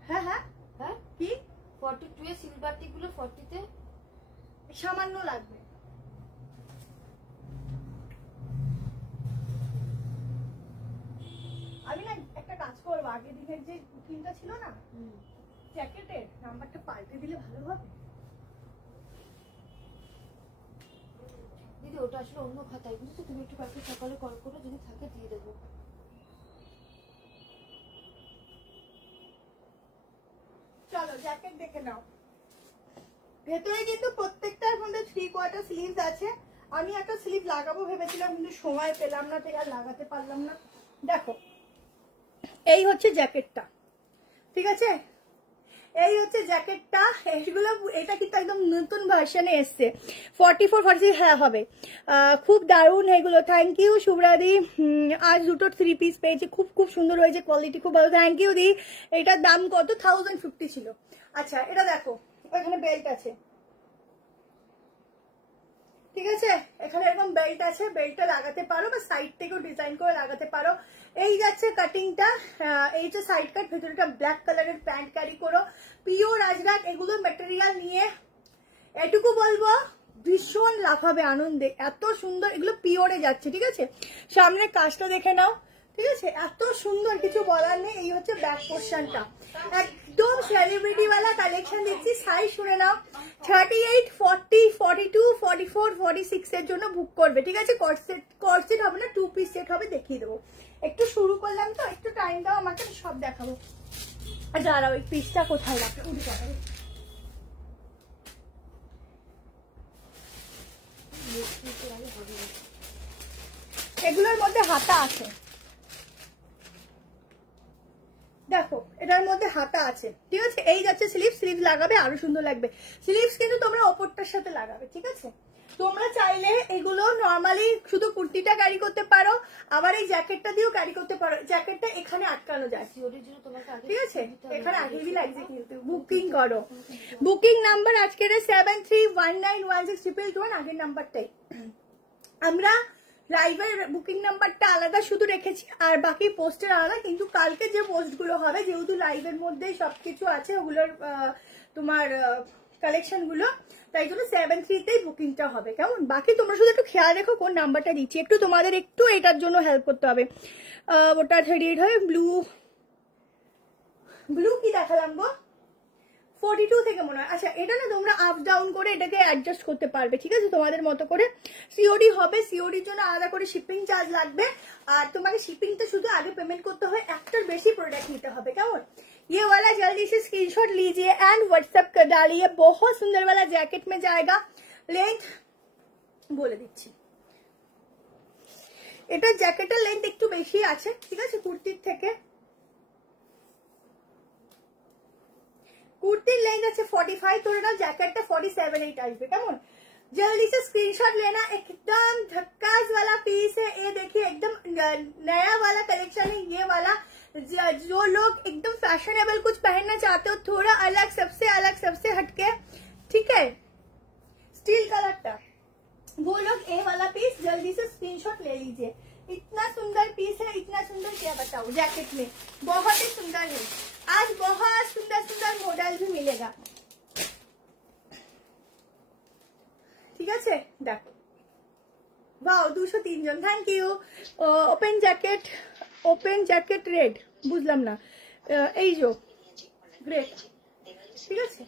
হ্যাঁ হ্যাঁ হ্যাঁ কি 42 এর সিলভারটি গুলো 40 তে সামান্য লাগবে। আমি না একটা কাজ করবো, আগের দিনের যে বুকিংটা ছিল না জ্যাকেটের নাম্বারটা পাল্টে দিলে ভালো হবে। দিদি ওটা আসলে অন্য খাতায়, বুঝছো, তুমি একটু কালকে সকালে কল করো, যদি থাকে দিয়ে দেবো। চলো জ্যাকেট দেখে নাও, ভেতরে কিন্তু প্রত্যেকটার মধ্যে 3/4 স্লিভস আছে। আমি একটা স্লিভ লাগাবো ভেবেছিলাম কিন্তু সময় পেলাম না, তাই আর লাগাতে পারলাম না। দেখো এই হচ্ছে জ্যাকেটটা, ঠিক আছে, এই হচ্ছে জ্যাকেটটা, এইগুলো এটা কিন্তু একদম নতুন ভার্সনে এসছে, 44-46 হ্যাঁ হবে, খুব দারুণ এগুলো। থ্যাংক ইউ শুভ্রাদি, আজ দুটো 3 পিস পেয়েছি, খুব খুব সুন্দর হয়েছে, কোয়ালিটি খুব ভালো, থ্যাংক ইউ দি। এটার দাম কত? 1050 ছিল। আচ্ছা এটা দেখো, এখানে বেল্ট আছে, ঠিক আছে, এখানে এরকম বেল্ট আছে, বেল্টটা লাগাতে পারো বা সাইড থেকেও ডিজাইন করে লাগাতে পারো। এই যাচ্ছে কাটিংটা, এই যে সাইড কাট, ভেতরটা ব্ল্যাক কালারের প্যান্ট ক্যারি করো, পিওর আজরাক, এগুলো ম্যাটেরিয়াল নিয়ে এটুকু বলবো ভীষণ লাফাবে আনন্দে, এত সুন্দর। এগুলো পিওরে যাচ্ছে, ঠিক আছে। সামনের কাজটা দেখে নাও, ঠিক আছে, এত সুন্দর, কিছু বলার নেই। এই হচ্ছে ব্যাক পোর্শনটা, একদম সেলিব্রিটি ওয়ালা কালেকশন দিচ্ছি। সাইজ শুনে নাও, 38, 40, 42, 44, 46 এর জন্য বুক করবে, ঠিক আছে। কর্সেট হবে না, 2 পিস সেট হবে, দেখিয়ে দেবো। একটু শুরু করলাম তো, একটু টাইম দাও আমাকে, সব দেখাবো। আর দাঁড়াও, ওই পিসটা কোথায় রাখবে, উঠে যাবে। এগুলোর মধ্যে হাতা আছে, দেখো এটার মধ্যে হাতা আছে, ঠিক আছে। এই যাচ্ছে স্লিভ লাগাবে, আরো সুন্দর লাগবে। স্লিভস কিন্তু তোমরা ওপরটার সাথে লাগাবে, ঠিক আছে। তোমরা চাইলে এগুলো নর্মালি শুধু কুর্তিটা ক্যারি করতে পারো, আবার এই জ্যাকেটটা দিয়েও ক্যারি করতে পারো। জ্যাকেটটা এখানে আটকানো যায়, ঠিক আছে, এখানে আগে লাগছে। কিন্তু বুকিং করো, বুকিং নাম্বার আজকের 73191622, আগের নাম্বারটাই। আমরা লাইভের বুকিং নাম্বারটা আলাদা শুধু রেখেছি, আর বাকি পোস্টের আলাদা। কিন্তু কালকে যে পোস্টগুলো হবে, যেহেতু লাইভের মধ্যে সবকিছু আছে, ওগুলোর তোমার কালেকশন গুলো, তাই জন্য 73তেই বুকিংটা হবে, কেমন। বাকি তোমরা শুধু একটু খেয়াল রেখো কোন নাম্বারটা দিচ্ছি, একটু তোমাদের একটু এটার জন্য হেল্প করতে হবে। ওটা 38 হয়, ব্লু কি দেখালাম গো, 42 থেকে মনে হয়। আচ্ছা, এটা না তোমরা আপ ডাউন করে এটাকে অ্যাডজাস্ট করতে পারবে, ঠিক আছে, তোমাদের মতো করে। সিওডি হবে, সিওডির জন্য আলাদা করে শিপিং চার্জ লাগবে, আর তোমাকে শিপিংটা শুধু আগে পেমেন্ট করতে হয়, একটার বেশি প্রোডাক্ট নিতে হবে, কেমন। ये वाला जल्दी से स्क्रीनशॉट लीजिए एंड व्हाट्सएप कर डालिए, बहुत सुंदर वाला जैकेट में जाएगा। लेंथ বলে দিচ্ছি, এটা জ্যাকেটের লেন্থ একটু বেশি আছে, ঠিক আছে, কুর্তির থেকে। कुर्ती लेंथ আছে 45, ধরে নাও জ্যাকেটটা 47-8 আসবে, কেমন। जल्दी से स्क्रीनशॉट लेना, एकदम झक्कास वाला पीस है ये, देखिए एकदम नया वाला कलेक्शन है ये वाला। जो लोग एकदम फैशनेबल कुछ पहनना चाहते हो, थोड़ा अलग, सबसे हटके, ठीक है, स्टील कलर का, वो लोग ये वाला पीस जल्दी से स्क्रीनशॉट ले लीजिए। इतना सुंदर पीस है, इतना सुंदर क्या बताओ, जैकेट में बहुत ही सुंदर है। आज बहुत सुंदर सुंदर मॉडल भी मिलेगा, ঠিক আছে। দেখো, वाओ 203 জন, thank you. Open jacket red, বুঝলাম না, এই যে গ্রেট, ঠিক আছে।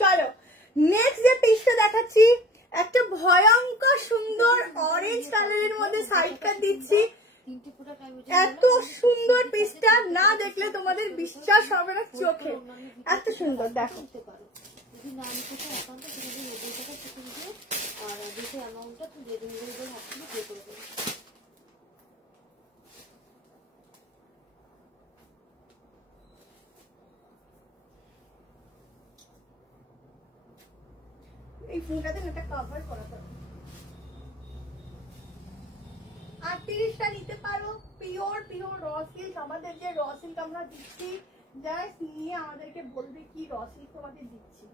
চলো নেক্সট যে পিসটা দেখাচ্ছি, একটা ভয়ঙ্কর সুন্দর অরেঞ্জ কালারের মধ্যে সাইড কাট দিচ্ছি। এত সুন্দর পিসটা না দেখলে তোমাদের বিশ্বাস হবে না চোখে, এত সুন্দর। দেখো এই ফুলটাতে একটা কভার করা থাকে, 38টা নিতে পারো। পিওর র সিল্ক, আমাদের যে র সিল্ক আমরা দিচ্ছি, জাস্ট নিয়ে আমাদেরকে বলবে কি র সিল্ক তোমাদের দিচ্ছি।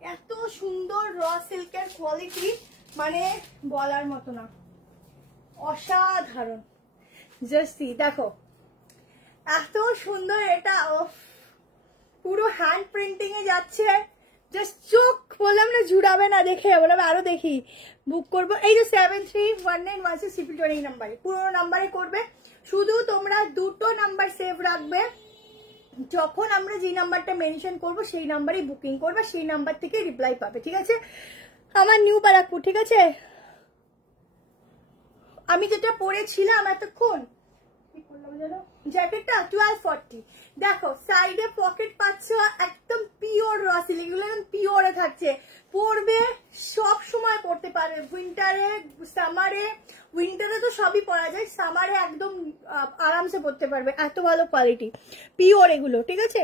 এত সুন্দর র সিল্কের কোয়ালিটি, মানে বলার মতো না, অসাধারণ। জাস্ট দেখো এত সুন্দর, এটা পুরো হ্যান্ড প্রিন্টিং এ যাচ্ছে। জাস্ট চোখ বললাম না জুড়াবে না, দেখে বললাম আরো দেখি। বুক করবো এই যে 73191622 নাম্বারে, পুরো নাম্বারে করবে। শুধু তোমরা দুটো নাম্বার সেভ রাখবে, যখন আমরা যে নাম্বারটা মেনশন করবো সেই নাম্বারে বুকিং করবে, সেই নাম্বার থেকে রিপ্লাই পাবে, ঠিক আছে। আমার নিউ বারাকপুর, ঠিক আছে। আমি যেটা পরেছিলাম এতক্ষণ, কি করলাম জানো, জ্যাকেটটা 1240। দেখো সাইডে পকেট পাচ্ছ, একদম পিওর র সিল্ক, এগুলো একদম পিওরে থাকছে। পরবে, সব সময় পরতে পারবে, উইন্টারে, সামারে। উইন্টারে তো সবই পরা যায়, সামারে একদম আরামসে পরতে পারবে, এত ভালো কোয়ালিটি, পিওর এগুলো, ঠিক আছে।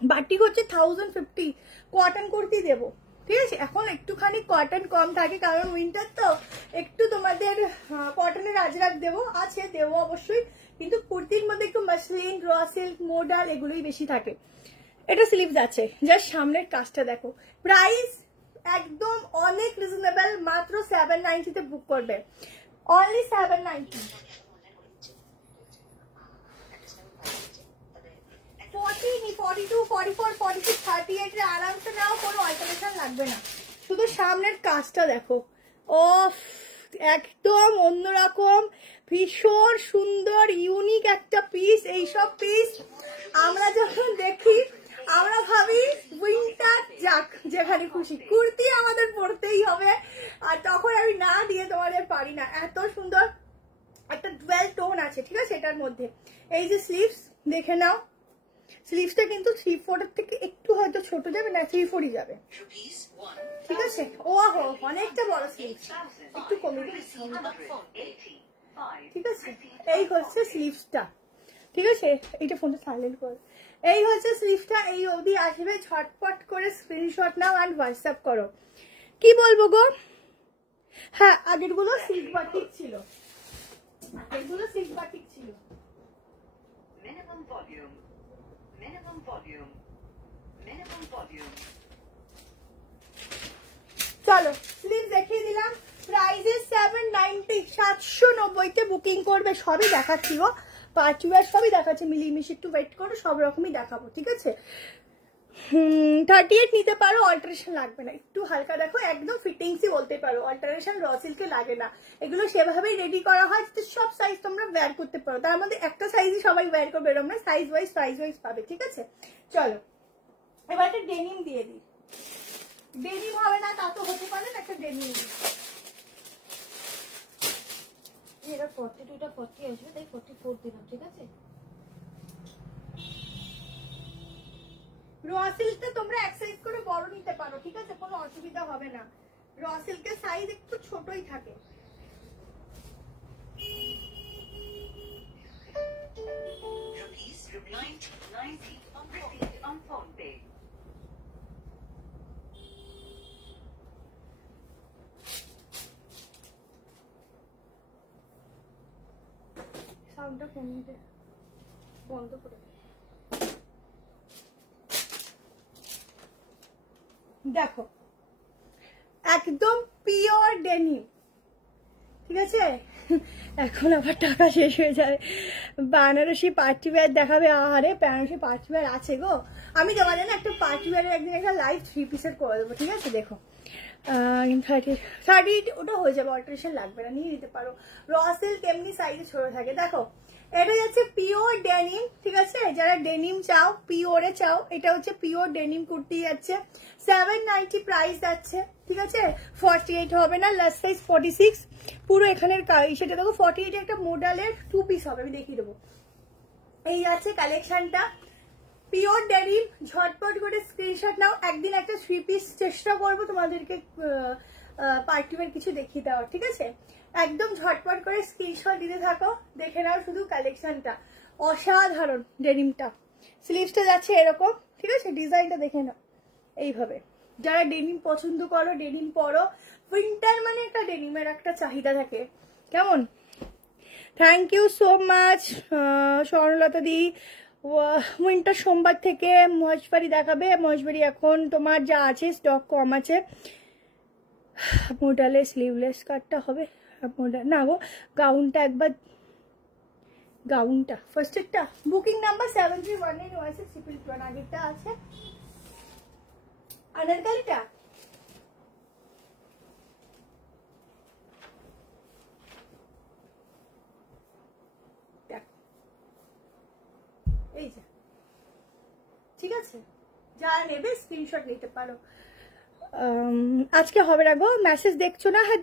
বাটিক হচ্ছে 1050, কটন কুর্তি দেবো, ঠিক আছে। এখন একটুখানি কটন কম থাকে, কারণ উইন্টার তো একটু তোমাদের কটনের আজরাক দেবো, আছে দেবো অবশ্যই, কিন্তু কুর্তির মধ্যে একটু মাসলিন, র সিল্ক, মোডাল এগুলোই বেশি থাকে। এটা স্লিভস আছে, জাস্ট সামনের কাজটা দেখো। প্রাইস একদম অনেক রিজনেবল, মাত্র 790 তে বুক করবে, অনলি 790। 14 40 42 44 46 38 এর আরামসে নাও, কোনো অল্টারেশন লাগবে না। শুধু সামনের কাজটা দেখো, অফ একদম অন্যরকম, ভীষণ সুন্দর ইউনিক একটা পিস। এইসব পিস আমরা যখন দেখি আমরা ভাবি উইন্টার যাক যেখানে খুশি, কুর্তি আমাদের পরতেই হবে, আর তখন আমি না দিয়ে তোমাদের পারি না। এত সুন্দর একটা 12 টোন আছে, ঠিক আছে এটার মধ্যে। এই যে স্লিভস দেখে নাও, স্লিভসটা কিন্তু 3/4 থেকে একটু হয়তো ছোট যাবে, না 3/4 যাবে, ঠিক আছে। ওহো অনেকটা বড় স্লিভস, একটু কমে দেবে, ঠিক আছে। এই হচ্ছে স্লিভসটা, ঠিক আছে। এইটা ফোনটা সাইলেন্ট কর। এই হচ্ছে স্লিভসটা, এই অবধি আসবে। ঝটপট করে স্ক্রিনশট নাও আর হোয়াটসঅ্যাপ করো। কি বলবো গো, হ্যাঁ আগেরগুলো সিল্ক বাটিক ছিল, এগুলো সিল্ক বাটিক ছিল। Minimum volume. Minimum volume. Minimum volume. চলো স্লিভ দেখিয়ে দিলাম। প্রাইসে 790, 790 তে বুকিং করবে। সবই দেখাচ্ছি গো, পার্টিওয়ার সবই দেখাচ্ছে, মিলিমিশে একটু ওয়েট করো, সব রকমই দেখাবো, ঠিক আছে। 38 নিতে পারো, অল্টারেশন লাগবে না। একটু হালকা দেখো, একদম ফিটিংসই বলতে পারো, অল্টারেশন র সিল্কে লাগে না। এগুলো সেভাবেই রেডি করা হয় যাতে সব সাইজ তোমরা ওয়্যার করতে পারো। তার মধ্যে একটা সাইজই সবাই ওয়্যার করবে এরকম না, সাইজ ওয়াইজ পাবে, ঠিক আছে। চলো এবার একটা ডেনিম দিয়ে দিই। ডেনিম হবে না তা তো হতে পারে না, একটা ডেনিম দিই। এটা 42 টা 40 আসবে, তাই 44 দিলাম, ঠিক আছে। র সিল্কটা তোমরা এক সাইজ করে বড় নিতে পারো, ঠিক আছে, কোনো অসুবিধা হবে না। র সিল্কের সাইজ একটু ছোটই থাকে। Rupees 90 received on phone pay. সাউন্ডটা কমিয়ে দে, বন্ধ করে দে। দেখো একদম পিওর ডেনিম, ঠিক আছে। এখন আবার টাকা শেষ হয়ে যাবে। বানারসি পার্টি ওয়্যার দেখাবে, আরে বেনারসি পার্টি ওয়্যার আছে গো। আমি তোমাদের না একটা পার্টি ওয়্যারের একদিন একটা লাইভ 3 পিসের করে দেবো, ঠিক আছে। দেখো 30 ওটা হয়ে যাবে, অল্টারেশন লাগবে না, নিয়ে নিতে পারো। র সিল্ক এমনি সাইজে ছোট থাকে। দেখো এটা যাচ্ছে পিওর ডেনিম, ঠিক আছে। যারা ডেনিম চাও, পিওরে চাও, এটা হচ্ছে পিওর ডেনিম কুর্তি যাচ্ছে 790 প্রাইস যাচ্ছে, ঠিক আছে। 48 হবে না, লাস্ট সাইজ 46। পুরো এখানের সেটা দেখো 48 একটা মডেলের 2 পিস হবে, আমি দেখিয়ে দেবো। এই আছে কালেকশনটা, পিওর ডেনিম। ঝটপট করে স্ক্রিনশট নাও। একদিন একটা 3 পিস চেষ্টা করবো তোমাদেরকে পার্টিওয়ার কিছু দেখিয়ে দেওয়ার, ঠিক আছে। একদম ঝটপট করে স্ক্রিনশট দিতে থাকো, দেখে নাও শুধু কালেকশনটা, অসাধারণ ডেনিমটা। স্লিভসটা যাচ্ছে এরকম, ঠিক আছে। ডিজাইনটা দেখে নাও এইভাবে। যারা ডেনিম পছন্দ করো, ডেনিম পরো, উইন্টার মানে একটা ডেনিমের একটা চাহিদা থাকে, কেমন। Thank you so much Swarnalata di. Winter সোমবার থেকে মহেশবাড়ি দেখাবে। মহেশবাড়ি এখন তোমার যা আছে স্টক কম আছে। মোডালে স্লিভলেস কাটটা হবে না গো, গাউনটা একবার, গাউনটা ফার্স্টেরটা বুকিং নাম্বার 731916 আগেরটা আছে। আনারকালিটা এই যে, ঠিক আছে। যারা নেবে স্ক্রিনশট নিতে পারো। আজকে হবে না গো, মেসেজ দেখছো না? হ্যাঁ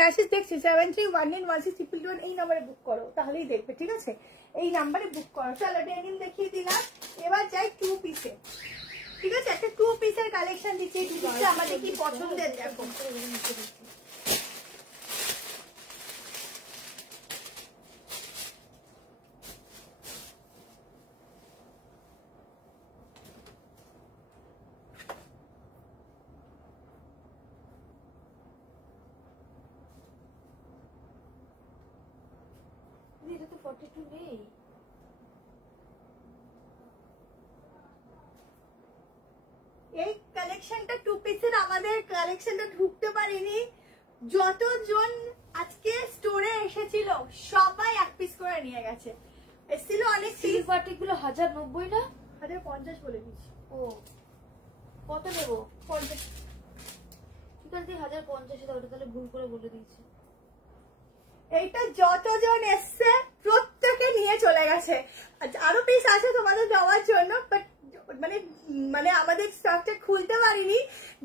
মেসেজ দেখছি। 731916 এই নাম্বারে বুক করো, তাহলেই দেখবে, ঠিক আছে। এই নাম্বারে বুক করো। চলো ডেনিম দেখিয়ে দিলাম, এবার যাই 2 পিসে, ঠিক আছে। একটা 2 পিসের কালেকশন দিচ্ছি, এই 2 পিসটা আমাদের কি পছন্দের দেখো। এটা তো 42 নেই। এই কালেকশনটা 2 পিসের আমাদের কালেকশনটা ঢুকতে পারিনি। যতজন আজকে স্টোরে এসেছিল সবাই 1 পিস করে নিয়ে গেছে। এসেছিল অনেক পিস। সিলভার গুলো 1090 না, 1050 বলে দিচ্ছি। ও কত নেবো? 50। ঠিক আছে 1050 দাও, ওটা তাহলে ভুল করে বলে দিয়েছি। এইটা যতজন এসছে প্রত্যেকে নিয়ে চলে গেছে, আরো পিস আছে তোমাদের দেওয়ার জন্য, বাট মানে মানে আমাদের স্টকটা খুলতে পারিনি।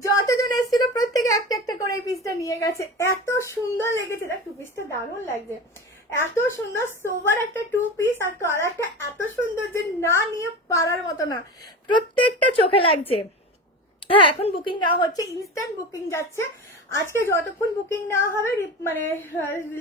যতজন এসেছিল প্রত্যেকে একটা একটা করে এই পিসটা নিয়ে গেছে। এত সুন্দর লেগেছে, না টু পিসটা দারুণ লাগছে, এত সুন্দর সোবার একটা টু পিস, আর কালারটা এত সুন্দর যে না নিয়ে পারার মতো না, প্রত্যেকটা চোখে লাগছে। হ্যাঁ এখন বুকিং নেওয়া হচ্ছে, ইনস্ট্যান্ট বুকিং যাচ্ছে। আজকে যতক্ষণ বুকিং নেওয়া হবে মানে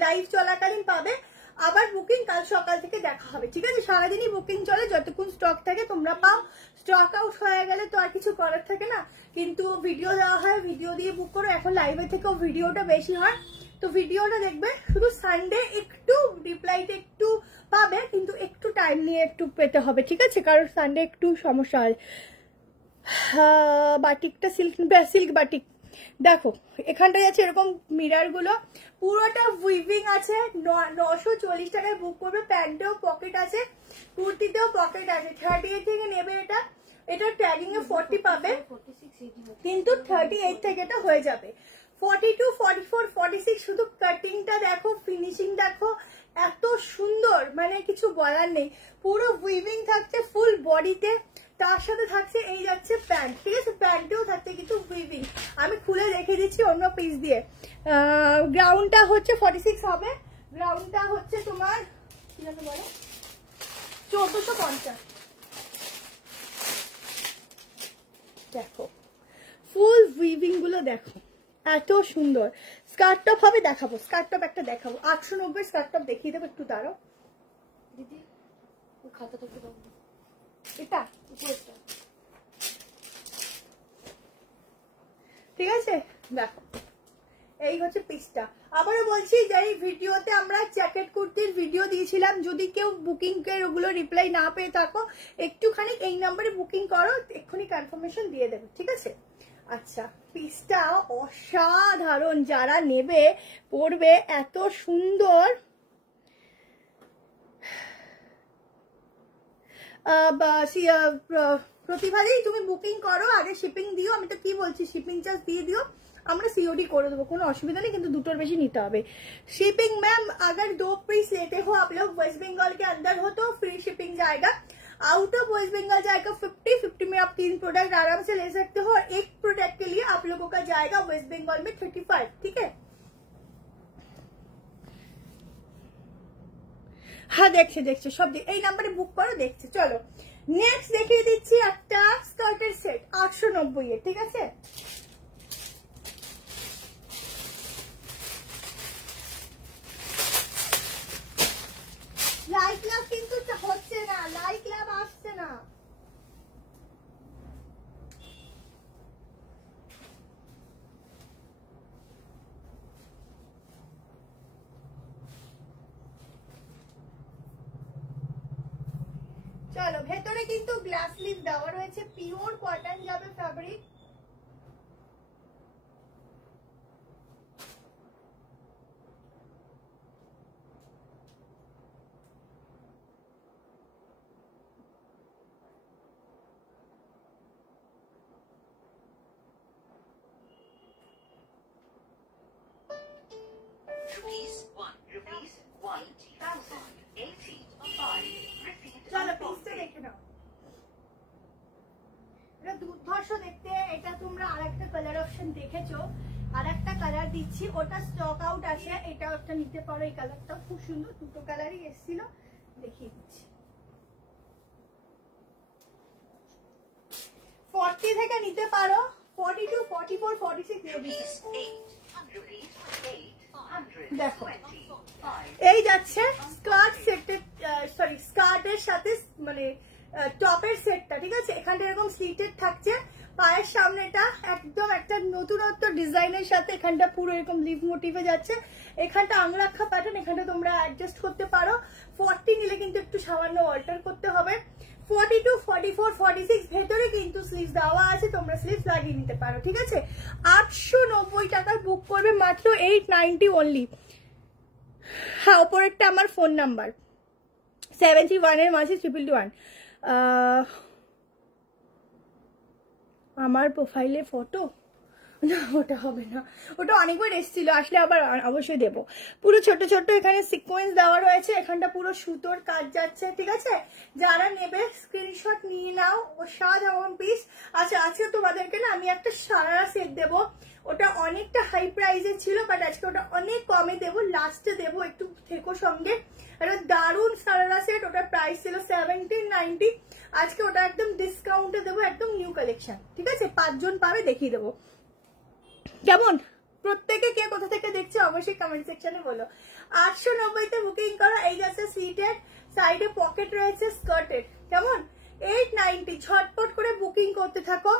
লাইভ চলাকালীন পাবে, আবার বুকিং কাল সকাল থেকে দেখা হবে, ঠিক আছে? সারাদিনই বুকিং চলে, যতক্ষণ স্টক থাকে তোমরা পাও। স্টক আউট হয়ে গেলে তো আর কিছু করার থাকে না, কিন্তু ভিডিও দেওয়া হয়, ভিডিও দিয়ে বুক করো। এখন লাইভে থেকেও ভিডিওটা বেশি হয়, তো ভিডিওটা দেখবে। শুধু সানডে একটু রিপ্লাইতে একটু পাবে, কিন্তু একটু টাইম নিয়ে একটু পেতে হবে, ঠিক আছে? কারণ সানডে একটু সমস্যা হয়। বাটিকটা সিল্ক বাটিক দেখো, এখানটায় আছে এরকম মিরার গুলো, পুরোটা উইভিং আছে। 940 টাকায় বুক করবে। প্যান্টেও পকেট আছে, কুর্তিতেও পকেট আছে। 38 থেকে নেবে এটা, এটা ট্যাগিং এ 40 পাবে, কিন্তু 38 থেকে এটা হয়ে যাবে 42, 44, 46। শুধু কাটিংটা দেখো, ফিনিশিং দেখো, এত সুন্দর, মানে কিছু বলার নেই। পুরো উইভিং থাকছে ফুল বডিতে, তার সাথে থাকছে এই যাচ্ছে প্যান্ট, ঠিক আছে? প্যান্টেও থাকছে কিন্তু উইভিং। আমি খুলে রেখে দিচ্ছি অন্য পিস দিয়ে। গ্রাউন্ডটা হচ্ছে 46 হবে, গ্রাউন্ডটা হচ্ছে তোমার কি জানো বলো 1450। দেখো ফুল উইভিং গুলো দেখো, এত সুন্দর। স্কার্ট টপ হবে, দেখাবো স্কার্ট টপ একটা দেখাবো। 890 স্কার্ট টপ দেখিয়ে দেবো, একটু দাঁড়াও দিদি। ওই খাতাটা একটু দাও, এটা উপরেরটা। ঠিক আছে, দেখো এই হচ্ছে পিসটা। আবারও বলছি যে এই ভিডিওতে আমরা জ্যাকেট কুর্তির ভিডিও দিয়েছিলাম, যদি কেউ বুকিং এর ওগুলো রিপ্লাই না পেয়ে থাকো, একটুখানি এই নাম্বারে বুকিং করো, এক্ষুনি কনফার্মেশন দিয়ে দেবে, ঠিক আছে? আচ্ছা, পিসটা অসাধারণ, যারা নেবে পরবে, এত সুন্দর। প্রতিভাদি তুমি বুকিং করো, আগে শিপিং দিও। আমি তো কি বলছি, শিপিং চার্জ দিয়ে দিও, আমরা सीओडी করে দেবো, কোনো অসুবিধা নেই, কিন্তু দুটোর বেশি নিতে হবে शिपिंग। मैम अगर 2 पीस लेते हो आप लोग वेस्ट बंगाल के अंदर हो तो फ्री शिपिंग जाएगा, आउट ऑफ वेस्ट बंगाल जाएगा 50 में आप 3 प्रोडक्ट आराम से ले सकते हो, और एक प्रोडक्ट के लिए आप लोगों का जाएगा वेस्ट बंगाल में 35, ठीक है? হ্যাঁ দেখছে দেখছে সব, এই নাম্বারে বুক করো, দেখছে। চলো নেক্সট দেখিয়ে দিচ্ছি একটা স্কার্টের সেট 890 এর, ঠিক আছে? লাইক লাভ কিন্তু হচ্ছে না, লাইক লাভ আসছে না। চলো, ভেতরে কিন্তু গ্লাস লিভ দেওয়া রয়েছে, পিওর কটন যাবে ফ্যাব্রিক। Rupees 1,085. Received চলো on phone পিসটা pay. দেখে নাও, এটা দুর্ধর্ষ দেখতে। এটা তোমরা আরেকটা কালার অপশন দেখেছো, আরেকটা কালার দিচ্ছি, ওটা স্টক আউট আছে, এটা একটা নিতে পারো। এই কালারটা খুব সুন্দর, দুটো কালারই এসেছিল, দেখিয়ে দিচ্ছি। 40 থেকে নিতে পারো, 42, 44, 46 নিয়ে দিচ্ছি। Rupees 800. দেখো 25. এই যাচ্ছে স্কার্ট সেটের, সরি স্কার্টের সাথে মানে টপের সেটটা, ঠিক আছে? এখানটা এরকম স্লিটেড থাকছে, পায়ের সামনেটা একদম একটা নতুনত্ব ডিজাইনের সাথে, এখানটা পুরো এরকম লিভ মোটিভে যাচ্ছে, এখানটা আংরাক্ষা প্যাটার্ন, এখানটা তোমরা অ্যাডজাস্ট করতে পারো। 40 নিলে কিন্তু একটু সামান্য অল্টার করতে হবে। 42, 44, 46 ভেতরে কিন্তু স্লিভস দেওয়া আছে, তোমরা স্লিভস লাগিয়ে নিতে পারো, ঠিক আছে? 890 টাকায় বুক করবে, মাত্র 890 অনলি। হ্যাঁ, ওপরেরটা আমার ফোন নাম্বার 71 এর মাঝে 222। আমার প্রোফাইলে ফটো, না ওটা হবে না, ওটা অনেকবার এসেছিল, আসলে আবার অবশ্যই দেবো। পুরো ছোট ছোট এখানে সিকোয়েন্স দেওয়া রয়েছে, এখানটা পুরো সুতোর কাজ যাচ্ছে, ঠিক আছে? যারা নেবে স্ক্রিনশট নিয়ে নাও, অসাধারণ পিস। আচ্ছা আজকে তোমাদেরকে না আমি একটা সারারা সেট দেবো, ওটা অনেকটা হাই প্রাইসে ছিল, বাট আজকে ওটা অনেক কমে দেবো, লাস্টে দেবো, একটু থেকো সঙ্গে। একটা দারুণ সারারা সেট, ওটার প্রাইস ছিল 1790, আজকে ওটা একদম ডিসকাউন্টে দেবো, একদম নিউ কালেকশন, ঠিক আছে? 5 জন পাবে, দেখিয়ে দেবো। কেমন? প্রত্যেকে কে কোথা থেকে দেখছে অবশ্যই কমেন্ট সেকশনে বলো। 890-তে বুকিং করো। এই যাচ্ছে সিটের, সাইডে পকেট রয়েছে স্কার্টের, কেমন? 890, ঝটপট করে বুকিং করতে থাকো।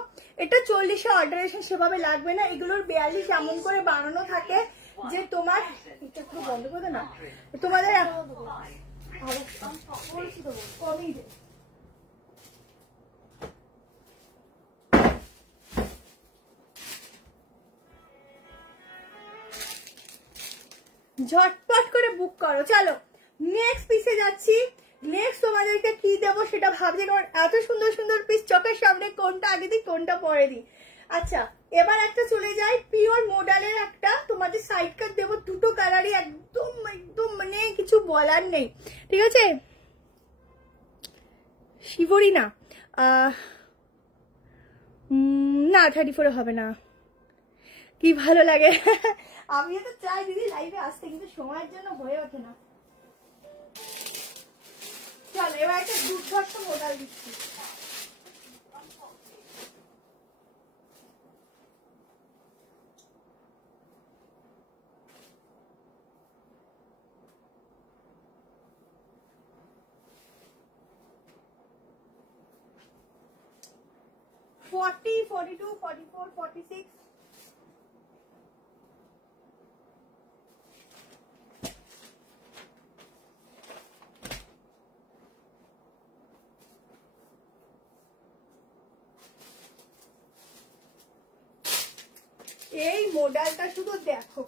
এটা 40-এ অল্টারেশন সেভাবে লাগবে না, এগুলোর 42 এমন করে বানানো থাকে যে তোমার এটা একটু বন্ধ করে না, তোমাদের কমই দেয়। ঝটপট করে বুক করো। চলো নেক্সট পিসে যাচ্ছি। নেক্সট তোমাদেরকে কি দেবো সেটা ভাবছি, কারণ এত সুন্দর সুন্দর পিস চোখের সামনে, কোনটা আগে দিই কোনটা পরে দিই। আচ্ছা এবার একটা চলে যাই, পিওর মডেলের একটা তোমাদের সাইড কাট দেবো, দুটো কালারই একদম একদম মানে কিছু বলার নেই, ঠিক আছে? শিবরি না, না 34 হবে না, কি ভালো লাগে। আমিও তো চাই দিদি লাইভে আসতে, কিন্তু সময়ের জন্য হয়ে ওঠে না। চলো এবার একটা দুর্ধর্ষ মডেল দিচ্ছি। Forty, 42, 44, 46. এই মডেলটা শুধু দেখো,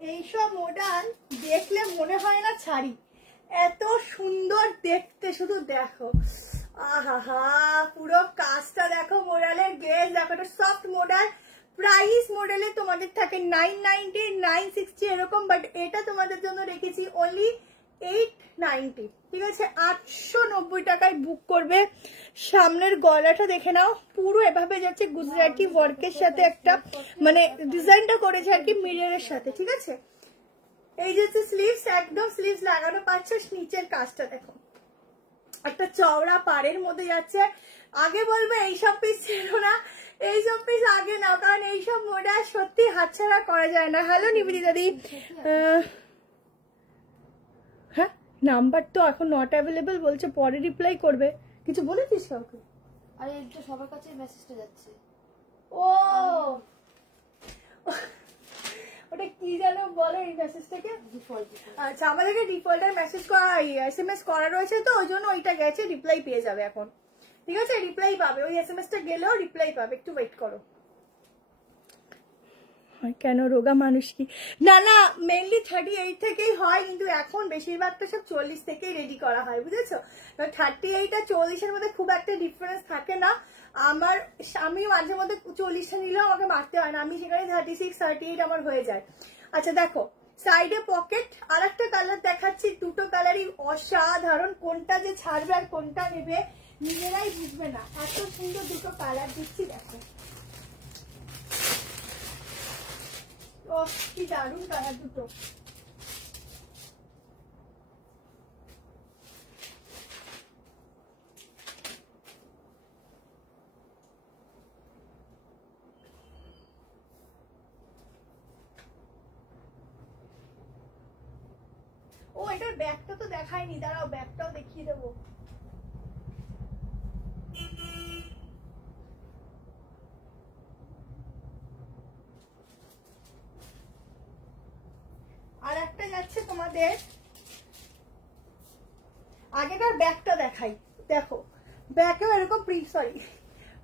এইসব মডেল দেখলে মনে হয় না ছাড়ি, এত সুন্দর দেখতে, শুধু দেখো। আহা পুরো কাজটা দেখো, মডেলের গেজ দেখো, এটা সফট মডেল। প্রাইস মডেলে তোমাদের থাকে 990, 960 এরকম, বাট এটা তোমাদের জন্য রেখেছি অনলি 890, ঠিক আছে? 890 টাকায় বুক করবে। সামনের গলাটা দেখে নাও, পুরো এভাবে যাচ্ছে গুজরাটি ওয়ার্কের সাথে, একটা মানে ডিজাইনটা করেছে আর কি মিররের সাথে, ঠিক আছে? এই যে স্লিভস, একদম স্লিভস লাগানো পাচ্ছ, নিচের কাজটা দেখো, একটা চওড়া পাড়ের মধ্যে যাচ্ছে। আগে বলবে এইসব পিস ছিল না, এইসব পিস আগে নাও, কারণ এইসব মডেল সত্যি হাতছাড়া করা যায় না। হ্যালো নিবেদিতা দি, হ্যাঁ নাম্বার তো এখন নট অ্যাভেলেবল বলছে, পরে রিপ্লাই করবে। কিছু বলেছিস কাউকে? আরে এটা সবার কাছে মেসেজটা যাচ্ছে। ও ওটা কি জানো বলো এই মেসেজটাকে? ডিফল্ট। আচ্ছা আমাদেরকে ডিফল্টার মেসেজ করা, এসএমএস করা রয়েছে, তো ওই জন্য ওইটা গেছে, রিপ্লাই পেয়ে যাবে এখন, ঠিক আছে? রিপ্লাই পাবে, ওই এসএমএসটা গেলেও রিপ্লাই পাবে, একটু ওয়েট করো। কেন রোগা মানুষ কি? না না, মেনলি 38 থেকেই হয়, কিন্তু এখন বেশিরভাগটা সব 40 থেকেই রেডি করা হয়, বুঝেছো? 38 আর 40-এর মধ্যে খুব একটা ডিফারেন্স থাকে না। আমি মাঝে মধ্যে 40টা নিলেও আমাকে মারতে হয় না, আমি সেখানে 36, 38 আমার হয়ে যায়। আচ্ছা দেখো সাইডে পকেট, আর একটা কালার দেখাচ্ছি, দুটো কালারই অসাধারণ, কোনটা যে ছাড়বে আর কোনটা নেবে নিজেরাই বুঝবে না, এত সুন্দর দুটো কালার দিচ্ছি দেখো। ও কি দারুণ কালার দুটো। ও এটার ব্যাগটা তো দেখায়নি, দাঁড়াও ব্যাগটাও দেখিয়ে দেবো। আর একটা যাচ্ছে তোমাদের, আগেকার ব্যাগটা দেখাই, দেখো ব্যাগেও এরকম প্রিন্ট, সরি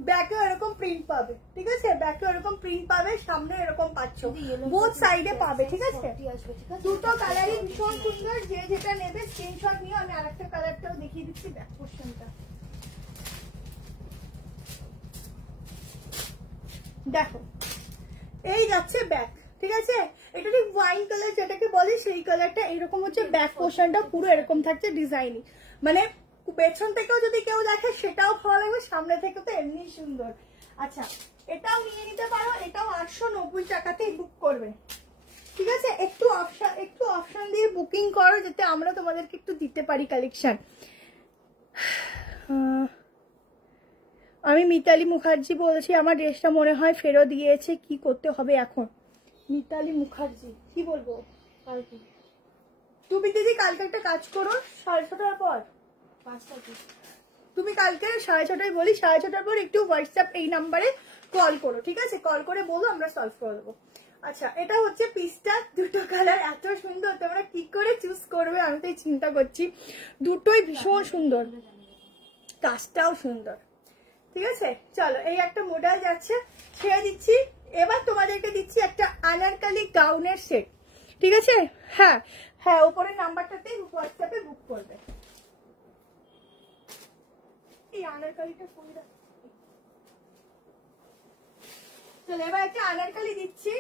ব্যাকে এরকম প্রিন্ট পাবে, ঠিক আছে? ব্যাকে এরকম প্রিন্ট পাবে, সামনে এরকম পাচ্ছ, বোথ সাইডে পাবে, ঠিক আছে? দুটো কালারই ভীষণ সুন্দর। যে যেটা নেবে স্ক্রিনশট নিয়ে। আমি আরেকটা কালারটাও দেখিয়ে দিচ্ছি ব্যাক পোর্শনটা। দেখো এই যাচ্ছে ব্যাক, ঠিক আছে? এটা ঠিক ওয়াইন কালার যেটাকে বলে সেই কালারটা। এরকম হচ্ছে ব্যাক পোর্শনটা, পুরো এরকম থাকছে ডিজাইনই, মানে পেছন থেকেও যদি কেউ দেখে সেটাও ভালো লাগবে, সামনে থেকে তো এমনি সুন্দর। আচ্ছা এটাও নিয়ে নিতে পারো, এটাও 890 টাকাতেই বুক করবে, ঠিক আছে? একটু অপশন দিয়ে বুকিং করো যাতে আমরা তোমাদেরকে একটু দিতে পারি কালেকশন। আমি মিতালি মুখার্জি বলছি, আমার ড্রেসটা মনে হয় ফেরত দিয়েছে, কি করতে হবে এখন? মিতালি মুখার্জি, কি বলবো? তুমি দিদি কালকে একটা কাজ করো, 6:30টার পর, 5টা তুমি কালকে 6:30টায় বলি, 6:30টার পর একটু হোয়াটসঅ্যাপ এই নাম্বারে কল করো, ঠিক আছে? কল করে বলো, আমরা সলভ করে দেবো। আচ্ছা এটা হচ্ছে পিসটা, দুটো কালার এত সুন্দর, তোমরা কি করে চুজ করবে আমি তো চিন্তা করছি। দুটোই ভীষণ সুন্দর, কাজটাও সুন্দর, ঠিক আছে? চলো এই একটা মডেল যাচ্ছে, ছেড়ে দিচ্ছি। এবার তোমাদেরকে দিচ্ছি একটা আনারকালি গাউনের সেট, ঠিক আছে? হ্যাঁ হ্যাঁ, উপরের নাম্বারটাতে হোয়াটসঅ্যাপে বুক করবে। এই আনারকালিটা ফোন দাও। চলো এবার একটা আনারকালি দিচ্ছি।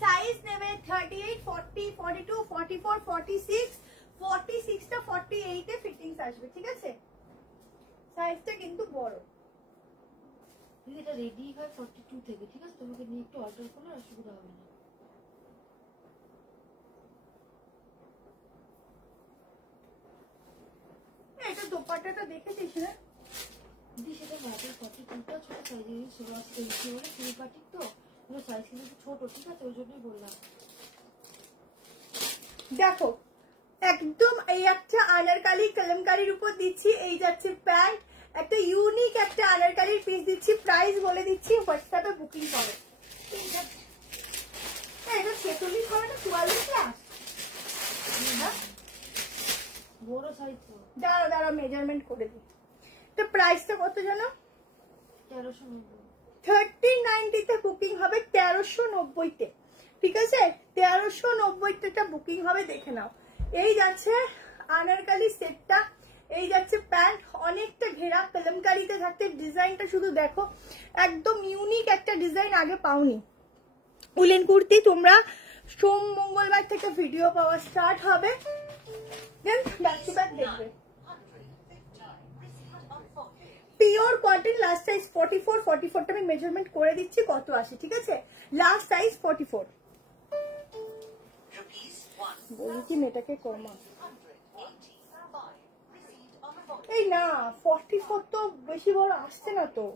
সাইজ নেবে 38, 40, 42, 44, 46, 46টা 48 এ ফিটিংস আসবে, ঠিক আছে? সাইজটা কিন্তু বড়। এটা রেডি হয় 42 থেকে, ঠিক আছে? তোমাকে নিয়ে একটু অল্টার করলে অসুবিধা হবে না। এটা দোপাট্টাটা দেখেছিস না দিদি? সেটা ম্যাটের 42টা ছোট সাইজের, সেটা পেন্সি বলে ফুল পাটির, তো ওর সাইজ কিন্তু ছোট, ঠিক আছে? ওই জন্যই বললাম। দেখো একদম এই একটা আনারকালি কলমকারির উপর দিচ্ছি। এই যাচ্ছে প্যান্ট, একটা ইউনিক একটা আনারকালির পিস দিচ্ছি। প্রাইস বলে দিচ্ছি, হোয়াটসঅ্যাপে বুকিং করো। এটা 46 হবে না 44 ক্লাস? বড় সাইজ তো। দাঁড়াও মেজারমেন্ট করে দিই। তো প্রাইসটা কত জানো? 1390। 1390 তে বুকিং হবে, 1390 তে, ঠিক আছে? 1390 টা বুকিং হবে, দেখে নাও। এই যাচ্ছে আনারকালি সেটটা, এই যাচ্ছে প্যান্ট, অনেকটা ঘেরা কলমকারিতে থাকতে। ডিজাইনটা শুধু দেখো, একদম ইউনিক একটা ডিজাইন, আগে পাওনি। উলেন কুর্তি তোমরা সোম মঙ্গলবার থেকে ভিডিও পাওয়া স্টার্ট হবে, দেন ব্যাক টু ব্যাক দেখবে। পিওর কটন, লাস্ট সাইজ 44, 44টা আমি মেজারমেন্ট করে দিচ্ছি কত আসে, ঠিক আছে? Last size 44। বলি কি মেয়েটাকে কমা, এই না 44 তো বেশি বড় আসছে না তো।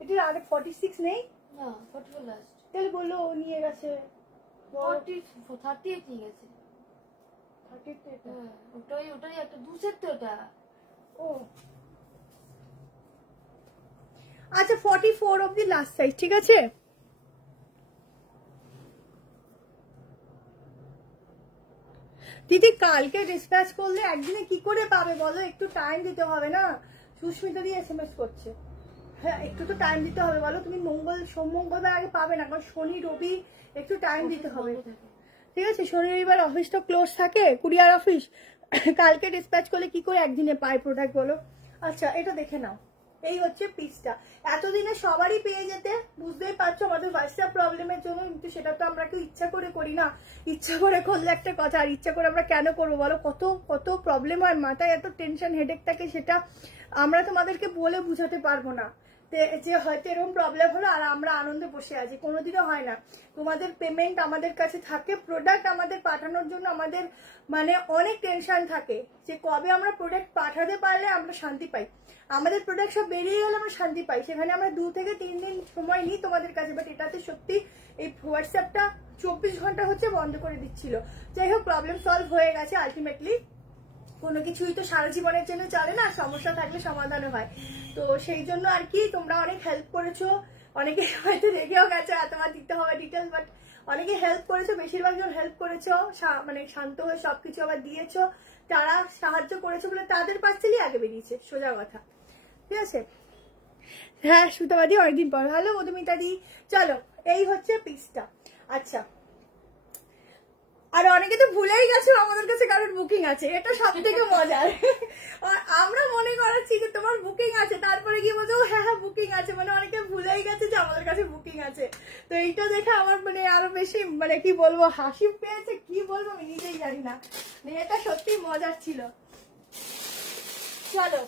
এটার আগে 46 নেই না, 44 লাস্ট। তাহলে বললো ও নিয়ে গেছে 38 নিয়ে গেছে। 38 এটা। হ্যাঁ, ওটাই একটা দুসের তো এটা। ও আচ্ছা 44 অবধি লাস্ট সাইজ, ঠিক আছে? দিদি কালকে ডিসপ্যাচ করলে একদিনে কি করে পাবে বলো? একটু টাইম দিতে হবে না? সুস্মিতা দিয়ে SMS করছে। হ্যাঁ একটু তো টাইম দিতে হবে বলো। তুমি সোম মঙ্গলবার আগে পাবে না, কারণ শনি রবি একটু টাইম দিতে হবে, ঠিক আছে? শনি রবিবার অফিস তো ক্লোজ থাকে, কুরিয়ার অফিস। কালকে ডিসপ্যাচ করলে কি করে একদিনে পায় প্রোডাক্ট বলো? আচ্ছা এটা দেখে নাও, এই হচ্ছে পিসটা। এতদিনে সবারই পেয়ে যেতে, বুঝতেই পারছো আমাদের হোয়াটসঅ্যাপ প্রবলেমের জন্য, কিন্তু সেটা তো আমরা কেউ ইচ্ছা করে করি না। ইচ্ছা করে করলে একটা কথা, আর ইচ্ছা করে আমরা কেন করবো বলো? কত কত প্রবলেম হয়, মাথায় এত টেনশন হেডেক থাকে, সেটা আমরা তোমাদেরকে বলে বুঝাতে পারবো না যে হয়তো এরকম প্রবলেম হলো আর আমরা আনন্দে বসে আছি, কোনোদিনও হয় না। তোমাদের পেমেন্ট আমাদের কাছে থাকে, প্রোডাক্ট আমাদের পাঠানোর জন্য আমাদের মানে অনেক টেনশন থাকে যে কবে আমরা প্রোডাক্ট পাঠাতে পারলে আমরা শান্তি পাই। আমাদের প্রোডাক্ট সব বেরিয়ে গেলে আমরা শান্তি পাই, সেখানে আমরা 2 থেকে 3 দিন সময় নিই তোমাদের কাছে। বাট এটাতে সত্যি এই হোয়াটসঅ্যাপটা 24 ঘন্টা হচ্ছে বন্ধ করে দিচ্ছিল। যাই হোক প্রবলেম সলভ হয়ে গেছে আলটিমেটলি। কোনো কিছুই তো সারা জীবনের জন্য চলে না, সমস্যা থাকলে সমাধানও হয়। তো সেই জন্য আর কি তোমরা অনেক হেল্প করেছো, অনেকে হয়তো রেখেও গেছো, এতবার দিতে হবে ডিটেলস, বাট অনেকে হেল্প করেছো, বেশিরভাগ জন হেল্প করেছো, মানে শান্ত হয়ে সবকিছু আবার দিয়েছো, তারা সাহায্য করেছো বলে তাদের পার্সেলই আগে বেরিয়েছে, সোজা কথা, ঠিক আছে। হ্যাঁ সুতাবাদি অনেকদিন পর, হ্যালো মধুমিতা দি। চলো এই হচ্ছে পিসটা। আচ্ছা, আর অনেকে তো ভুলেই গেছো আমাদের কাছে কারোর বুকিং আছে, এটা সব থেকে মজার। আমরা মনে করাচ্ছি যে তোমার বুকিং আছে, তারপরে গিয়ে বলছো হ্যাঁ হ্যাঁ বুকিং আছে, মানে অনেকে ভুলেই গেছে যে আমাদের কাছে বুকিং আছে। তো এইটা দেখে আমার মানে আরো বেশি মানে কি বলবো হাসি পেয়েছে, কি বলবো আমি নিজেই জানি না, এটা সত্যি মজার ছিল। চলো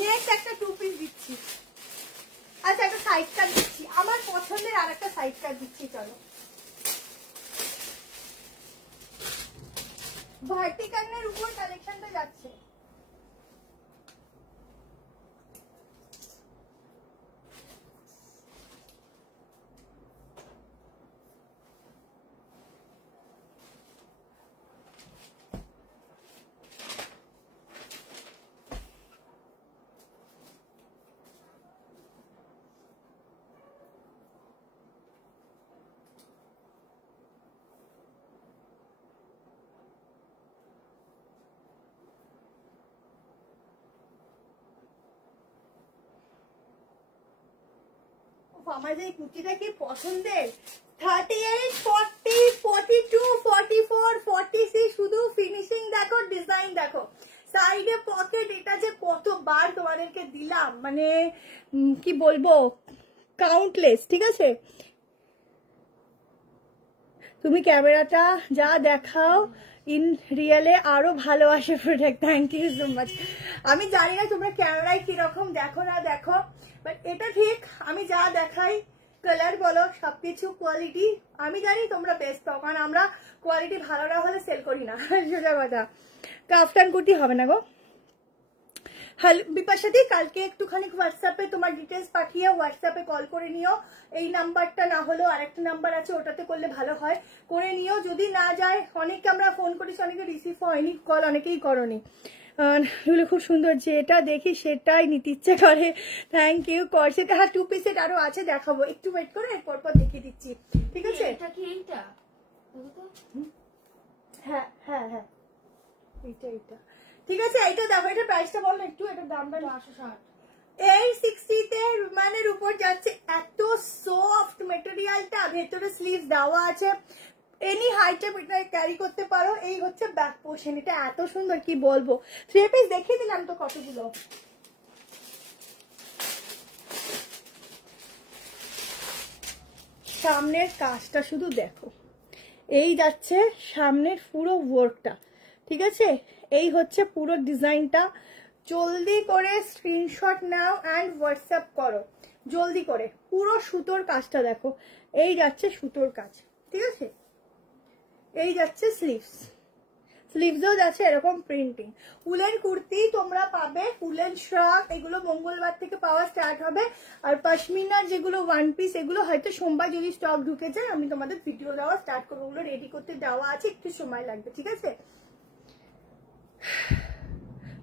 নেক্সট একটা 2 পিস দিচ্ছি। আচ্ছা একটা সাইড কাট দিচ্ছি, আমার পছন্দের আর একটা সাইড কাট দিচ্ছি। চলো ভার্টিকালের উপর কালেকশনটা যাচ্ছে। আমার যে কুর্তিটা কি পছন্দের, 38, 40, 42, 44, 46, শুধু ফিনিশিং দেখো, ডিজাইন দেখো, সাইডে পকেট, এটা যে কতবার তোমাদেরকে দিলাম মানে কি বলবো কাউন্টলেস, ঠিক আছে। তুমি ক্যামেরাটা যা দেখাও ইন রিয়েলে আরো ভালো আসে product, thank you so much. আমি জানি না তোমরা ক্যামেরায় কিরকম দেখো না দেখো, বাট এটা ঠিক আমি যা দেখাই কালার বলো সবকিছু কোয়ালিটি আমি জানি তোমরা বেস্ট পাও, কারণ আমরা কোয়ালিটি ভালো না হলে সেল করি না, সোজা কথা। কাফতান কুর্তি হবে না গো। হ্যালো বিপাশাদি, কালকে একটুখানি হোয়াটসঅ্যাপে তোমার ডিটেলস পাঠিয়ে হোয়াটসঅ্যাপে কল করে নিও, এই নাম্বারটা না হলেও আরেকটা নাম্বার আছে ওটাতে করলে ভালো হয়, করে নিও। যদি না যায়, অনেককে আমরা ফোন করেছি, অনেকে রিসিভ হয়নি কল, অনেকেই করনি। এগুলো খুব সুন্দর, যেটা দেখি সেটাই নিতে ইচ্ছে করে, থ্যাংক ইউ। করসেট হ্যাঁ 2 পিসের আরো আছে, দেখাবো, একটু ওয়েট করে এরপর পর দেখিয়ে দিচ্ছি, ঠিক আছে। এটা কি এইটা? হ্যাঁ হ্যাঁ হ্যাঁ এইটা ঠিক আছে। এইটা দেখো, এটা প্রাইসটা বল একটু, এটার দাম বল। 860। 860 তে রুমানের উপর যাচ্ছে, এত সফট মেটেরিয়ালটা, ভেতরে স্লিভ দেওয়া আছে, এনি হাইটে ক্যারি করতে পারো। এই হচ্ছে ব্যাক পোর্শন, এটা এত সুন্দর কি বলবো। 3 পিস দেখিয়ে দিলাম তো কতগুলো। সামনের কাজটা শুধু দেখো, এই যাচ্ছে সামনের পুরো ওয়ার্কটা, ঠিক আছে। এই হচ্ছে পুরো ডিজাইনটা। জলদি করে স্ক্রিনশট নাও অ্যান্ড হোয়াটসঅ্যাপ করো জলদি করে। পুরো সুতোর কাজটা দেখো, এই যাচ্ছে সুতোর কাজ, ঠিক আছে। এই যাচ্ছে স্লিভস, স্লিভসও যাচ্ছে এরকম প্রিন্টিং। উলেন কুর্তি তোমরা পাবে, উলেন শ্রাক এগুলো মঙ্গলবার থেকে পাওয়া স্টার্ট হবে। আর পশমিনার যেগুলো 1 পিস, এগুলো হয়তো সোমবার যদি স্টক ঢুকে যায় আমি তোমাদের ভিডিও দেওয়া স্টার্ট করবো, ওগুলো রেডি করতে দেওয়া আছে, একটু সময় লাগবে, ঠিক আছে।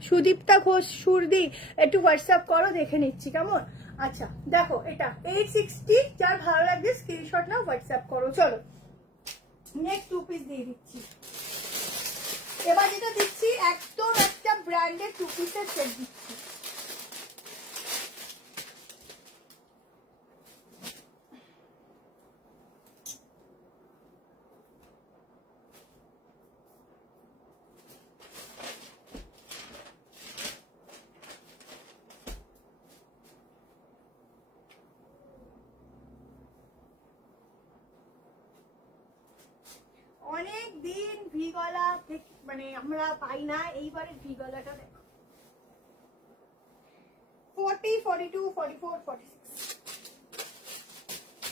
সুদীপ্তা ঘোষ সুরদি, একটু হোয়াটসঅ্যাপ করো, দেখে নিচ্ছি কেমন। আচ্ছা দেখো এটা 860, যার ভালো লাগবে স্ক্রিনশট নাও, হোয়াটসঅ্যাপ করো। চলো নেক্সট 2 পিস দিয়ে দিচ্ছি। এবার যেটা দিচ্ছি একদম একটা ব্র্যান্ডেড 2 পিসের সেট দিচ্ছি। অনেক দিন ভি গলা মানে আমরা পাই না, এইবারে ভি গলাটা দেখো। 40, 42, 44, 46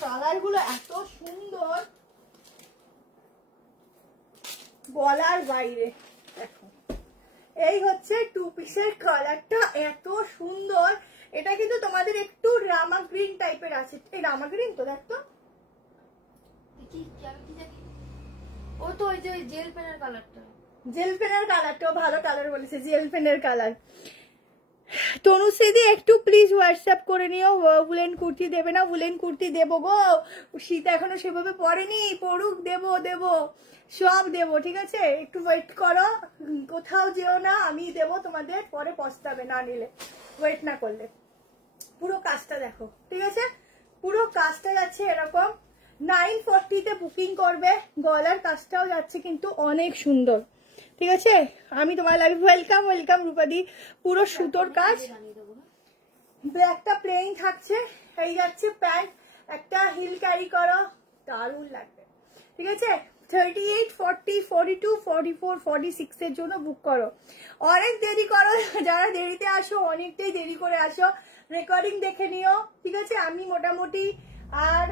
কালার গুলো এত সুন্দর বলার বাইরে। দেখো এই হচ্ছে 2 পিসের কালারটা, এত সুন্দর। এটা কিন্তু তোমাদের একটু রামা গ্রিন টাইপের আছে, এই রামা গ্রিন তো দেখতো, কি আমি কি জানি, ও তো ওই যে জেল পেনের কালারটা। জেল পেনের কালারটাও ভালো কালার বলেছে, জেল পেনের কালার। তনুশ্রীদি একটু প্লিজ হোয়াটসঅ্যাপ করে নিও, উলেন কুর্তি দেবে না? উলেন কুর্তি দেবো গো, শীত এখনো সেভাবে পড়েনি, পড়ুক, দেবো দেবো, সব দেবো, ঠিক আছে? একটু ওয়েট করো, কোথাও যেও না, আমি দেবো তোমাদের, পরে পস্তাবে না নিলে, ওয়েট না করলে। পুরো কাজটা দেখো, ঠিক আছে? পুরো কাজটা যাচ্ছে এরকম 940-তে বুকিং করবে। গলার কাজটাও যাচ্ছে কিন্তু অনেক সুন্দর, ঠিক আছে? আমি তোমার লাইভ ওয়েলকাম ওয়েলকাম রূপাদি। পুরো সুতোর কাজ, ব্ল্যাকটা প্লেন থাকছে, এই যাচ্ছে প্যান্ট, একটা হিল ক্যারি করো, দারুণ লাগবে, ঠিক আছে? 38, 40, 42, 44, 46 এর জন্য বুক করো। অনেক দেরি করো, যারা দেরিতে আসো অনেকটাই দেরি করে আসো, রেকর্ডিং দেখে নিও, ঠিক আছে? আমি মোটামুটি আর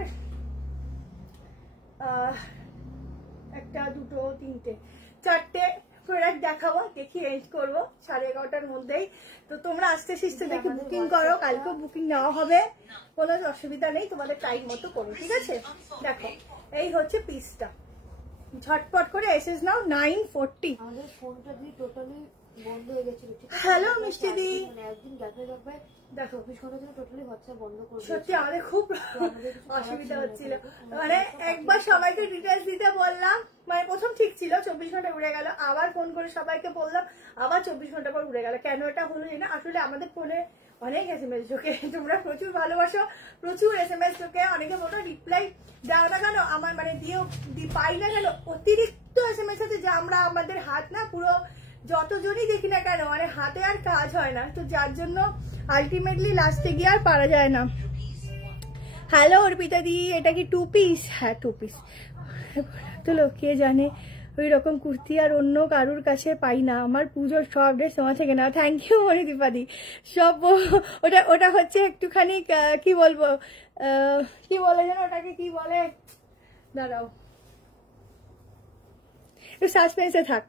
একটা, দুটো, তিনটে, চারটে প্রোডাক্ট দেখাবো, দেখি রেঞ্জ করবো 11:30টার মধ্যেই। তো তোমরা আস্তে আস্তে দেখি বুকিং করো, কালকেও বুকিং নেওয়া হবে, কোনো অসুবিধা নেই, তোমাদের টাইম মতো করো, ঠিক আছে? দেখো এই হচ্ছে পিসটা, ঝটপট করে এসেস নাও। 940। আমাদের ফোনটা দিয়ে টোটালি বন্ধ হয়ে গেছিল। হ্যালো মিষ্টি দি, একদিন গ্যাপে গ্যাপে দেখো 24 ঘন্টা ধরে টোটালি হোয়াটসঅ্যাপ বন্ধ করে সত্যি আমাদের খুব অসুবিধা হচ্ছিল, মানে একবার সবাইকে ডিটেলস দিতে বললাম, মানে প্রথম ঠিক ছিল, 24 ঘন্টা উড়ে গেল, আবার ফোন করে সবাইকে বললাম, আবার 24 ঘন্টা পর উড়ে গেল। কেন এটা হলো না, আসলে আমাদের ফোনে অনেক SMS ঢোকে, তোমরা প্রচুর ভালোবাসো, প্রচুর SMS ঢোকে, অনেকে বলো রিপ্লাই দাও না কেন, আমার মানে দিয়েও পাই না কেন, অতিরিক্ত SMS আছে যে আমরা আমাদের হাত না পুরো যতজনই দেখি না কেন মানে হাতে আর কাজ হয় না, তো যার জন্য আলটিমেটলি লাস্টে গিয়ে আর পারা যায় না। হ্যালো অর্পিতা দি, এটা কি 2 পিস? হ্যাঁ 2 পিস। তো কে জানে ওই রকম কুর্তি আর অন্য কারুর কাছে পাই না, আমার পুজোর সব ড্রেস তোমার থেকে না। থ্যাংক ইউ মণিদীপাদি। সব ওটা হচ্ছে একটুখানি কি বলবো, কি বলে যেন ওটাকে, কি বলে, দাঁড়াও সাসপেন্সে থাক,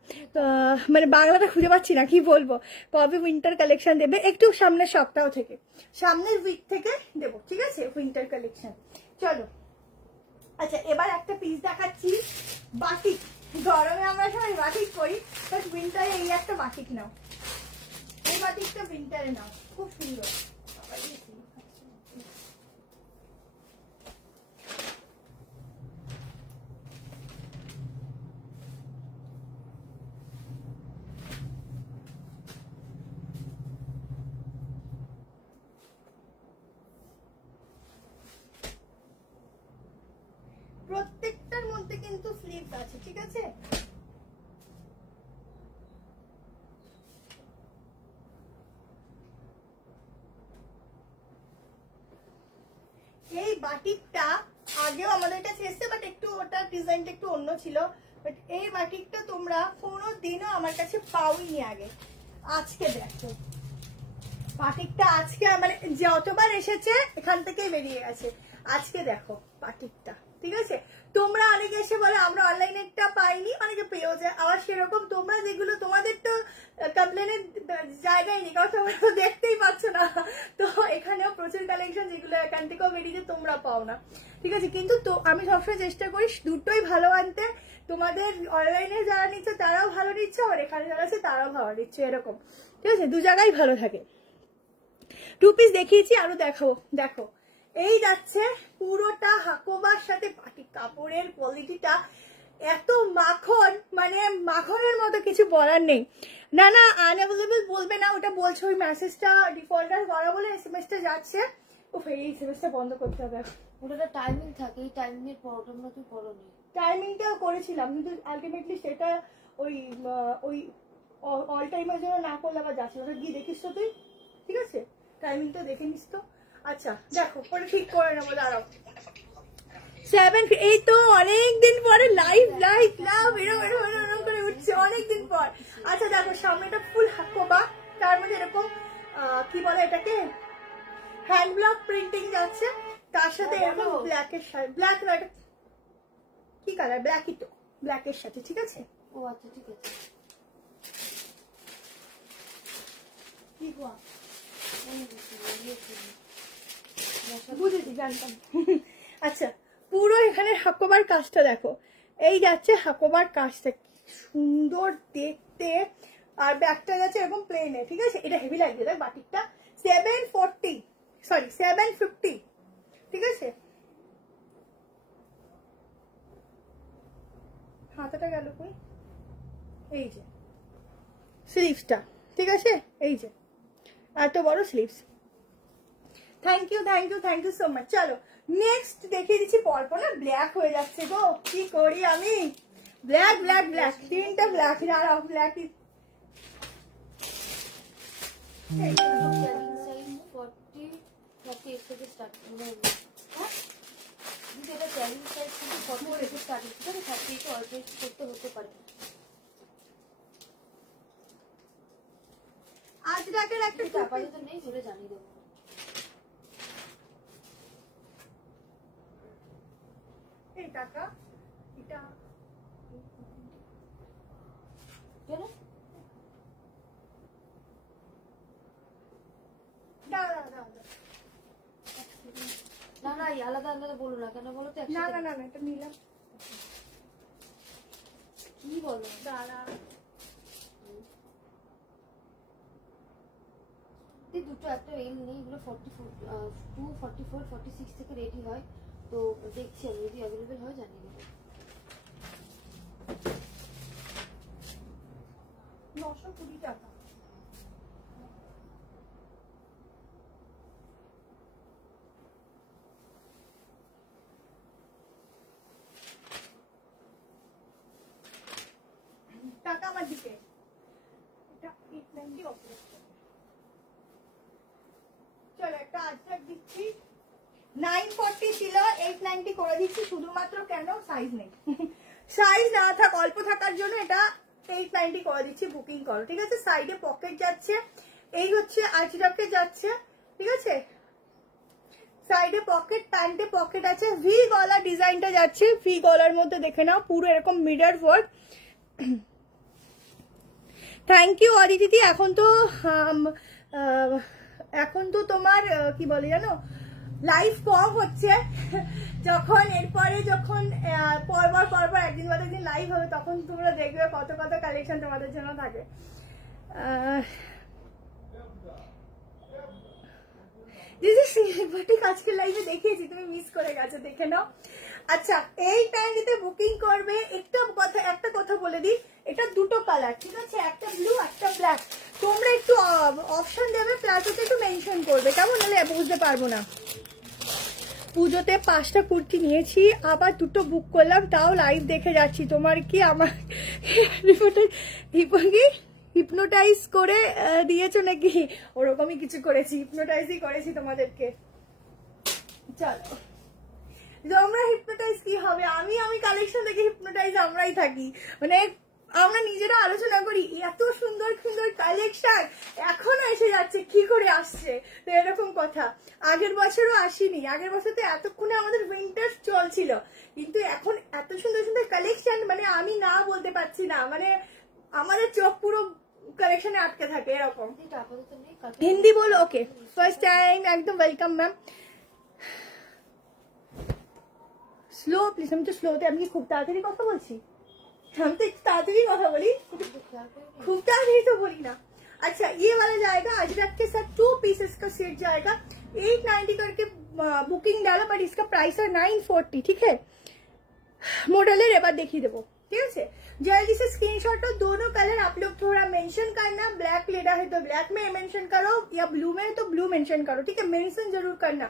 মানে বাংলাটা খুঁজে পাচ্ছি না, কি বলবো। কবে উইন্টার কালেকশন দেবে? একটু সামনের সপ্তাহ থেকে, সামনের উইক থেকে দেবো, ঠিক আছে? Winter collection. চলো আচ্ছা, এবার একটা পিস দেখাচ্ছি, বাটিক। গরমে আমরা সবাই বাটিক করি, বাট উইন্টারে এই একটা বাটিক নাও, এই বাটিকটা উইন্টারে নাও, খুব সুন্দর। প্রত্যেকটার মধ্যে কিন্তু স্লিভস আছে, ঠিক আছে? এই বাটিকটা আগেও আমাদের কাছে এসছে, বাট একটু ওটার ডিজাইনটা একটু অন্য ছিল, বাট এই বাটিকটা তোমরা কোনোদিনও আমার কাছে পাওনি আগে। আজকে দেখো বাটিকটা, আজকে মানে যতবার এসেছে এখান থেকেই বেরিয়ে গেছে, আজকে দেখো বাটিকটা, ঠিক আছে? তোমরা অনেকে এসে বলে আমরা অনলাইনেরটা পাইনি, অনেকে পেয়েও যায়, আবার সেরকম তোমরা যেগুলো তোমাদের তো কমপ্লেনের জায়গায় নেই, কারণ তোমরা তো দেখতেই পাচ্ছ না, তো এখানেও প্রচুর কালেকশন যেগুলো এখান থেকেও বেরিয়েছে তোমরা পাও না, ঠিক আছে? কিন্তু তো আমি সবসময় চেষ্টা করি দুটোই ভালো আনতে, তোমাদের অনলাইনে যারা নিচ্ছে তারাও ভালো নিচ্ছে, আর এখানে যারা আছে তারাও ভালো নিচ্ছে, এরকম, ঠিক আছে? দু জায়গায় ভালো থাকে। 2 পিস দেখিয়েছি, আরো দেখাবো, দেখো এই যাচ্ছে পুরোটা হাকোবার সাথে বাটিক, কাপড়ের কোয়ালিটিটা এত মাখন, মানে মাখনের মতো কিছু বলার নেই। না না আনঅ্যাভেলেবল বলবে না, ওটা বলছো ওই মেসেজটা ডিফল্টার করা বলে এসএমএসটা যাচ্ছে, এই এসএমএসটা বন্ধ করতে হবে। ওটা টাইমিং থাকে, এই টাইমিং এর পর তোমরা কি করোনি? টাইমিংটা করেছিলাম কিন্তু আলটিমেটলি সেটা ওই অল টাইমের জন্য না করলে আবার যাচ্ছে, ওটা গিয়ে দেখিস তো তুই, ঠিক আছে? টাইমিংটা দেখে নিস তো। আচ্ছা দেখো ওটা ঠিক করে নেবো, দাঁড়াও। 7, এই তো অনেকদিন পরে লাইভ এরকম করে উঠছে অনেকদিন পর। আচ্ছা দেখো সামনেটা ফুল হাকোবা, তার মধ্যে এরকম কি বলে এটাকে, হ্যান্ড ব্লক প্রিন্টিং যাচ্ছে, তার সাথে এরকম ব্ল্যাকের সাথে, ব্ল্যাক না এটা কি কালার, ব্ল্যাকই তো, ব্ল্যাকের সাথে, ঠিক আছে? ও আচ্ছা ঠিক আছে। কি গোয়া বুঝেছি, জানতাম। আচ্ছা পুরো এখানে হাকোবার কাজটা দেখো, এই যাচ্ছে হাকোবার কাজটা, সুন্দর দেখতে। আর ব্যাগটা যাচ্ছে এরকম প্লেনে, ঠিক আছে? এটা হেভি লাগছে দেখ বাটিকটা। 750, ঠিক আছে? হাতাটা গেল কই? এই যে স্লিভসটা, ঠিক আছে? এই যে এত বড় sleeves. Thank you so much. চলো নেক্সট দেখিয়ে দিচ্ছি। পরপর না ব্ল্যাক হয়ে যাচ্ছে গো, কি করি আমি? ব্ল্যাক ব্ল্যাক ব্ল্যাক, তিনটা ব্ল্যাক। আর ব্ল্যাক আজরাকের একটা আপাতত নেই বলে জানিয়ে দেবো। এই টাকা এটা কেন? না না আলাদা আলাদা বলো না, কেন বলো তো? না না না এটা নিলাম। কি বলো? দাঁড়া, দুটো একটা এল নেই, এগুলো 44, 46 থেকে রেডি হয়। তো দেখছি আমি, যদি অ্যাভেলেবেল হয় জানিয়ে দেবো। 920 টাকা। টাকা আমার দিকে। এটা 890 অফার। চলো একটা আজরাক দিচ্ছি। 940 ছিল, 890 করে দিচ্ছি। শুধুমাত্র কেন? সাইজ নেই। সাইজ না থাক, অল্প থাকার জন্য এটা 890 করে দিচ্ছি। বুকিং করো, ঠিক আছে? সাইডে পকেট যাচ্ছে, এই হচ্ছে আজরাকে যাচ্ছে, ঠিক আছে? সাইডে পকেট, প্যান্টে পকেট আছে, ভি গলা ডিজাইনটা যাচ্ছে। ভি গলার মধ্যে দেখে নাও পুরো এরকম mirror work. Thank you Aditi. এখন তো তোমার কি বলে জানো, লাইভ কম হচ্ছে। যখন এরপরে যখন পরপর একদিন বাদে একদিন লাইভ হবে, তখন তোমরা দেখবে কত কত কালেকশন তোমাদের জন্য থাকে। বাটিক আজকের লাইভে দেখিয়েছি, তুমি মিস করে গেছো, দেখে নাও। আচ্ছা, এই প্যান্টে বুকিং করবে। একটা কথা বলে দিই, এটা দুটো কালার, ঠিক আছে? একটা ব্লু একটা ব্ল্যাক। তোমরা একটু অপশন দেবে, প্লাজোতে একটু মেনশন করবে, কেমন? নাহলে বুঝতে পারবো না। পুজোতে 5টা কুর্তি নিয়েছি, আবার দুটো বুক করলাম, তাও লাইভ দেখে যাচ্ছি। তোমার কি আমার হিপনোটাইজ করে দিয়েছো নাকি? ওরকমই কিছু করেছি, হিপনোটাইজই করেছি তোমাদেরকে। চলো, তোমরা হিপনোটাইজ কি হবে? আমি কালেকশন দেখে হিপনোটাইজ আমরাই থাকি। মানে আমরা নিজেরা আলোচনা করি, এত সুন্দর সুন্দর কালেকশন এখনো এসে যাচ্ছে, কি করে আসছে? তো এরকম কথা। আগের বছরও আসেনি, আগের বছর তো এতক্ষণে আমাদের উইন্টার চলছিল, কিন্তু এখন এত সুন্দর সুন্দর কালেকশন, মানে আমি না বলতে পারছি না। মানে আমাদের চোখ পুরো কালেকশনে আটকে থাকে এরকম। হিন্দি বলো? ওকে, ফার্স্ট টাইম, একদম ওয়েলকাম ম্যাম। Slow please. আমি তো স্লোতে, আমি কি খুব তাড়াতাড়ি কথা বলছি? हम तो ताड़ाताड़ी কথা বলি, खूब ताड़ाताड़ी तो बोली ना। अच्छा, ये वाला जाएगा अजरक के साथ 2 पीसेस का सेट जाएगा। 890 करके बुकिंग डाला, बट इसका प्राइस है 940, ठीक है? मॉडल है, बात देखिए देवो, ठीक है? जल्दी से स्क्रीनशॉट लो। दोनों कलर आप लोग थोड़ा मेंशन करना। ब्लैक लेना है तो ब्लैक में मेंशन करो, या ब्लू में है तो ब्लू मेंशन करो, ठीक है? मेंशन जरूर करना।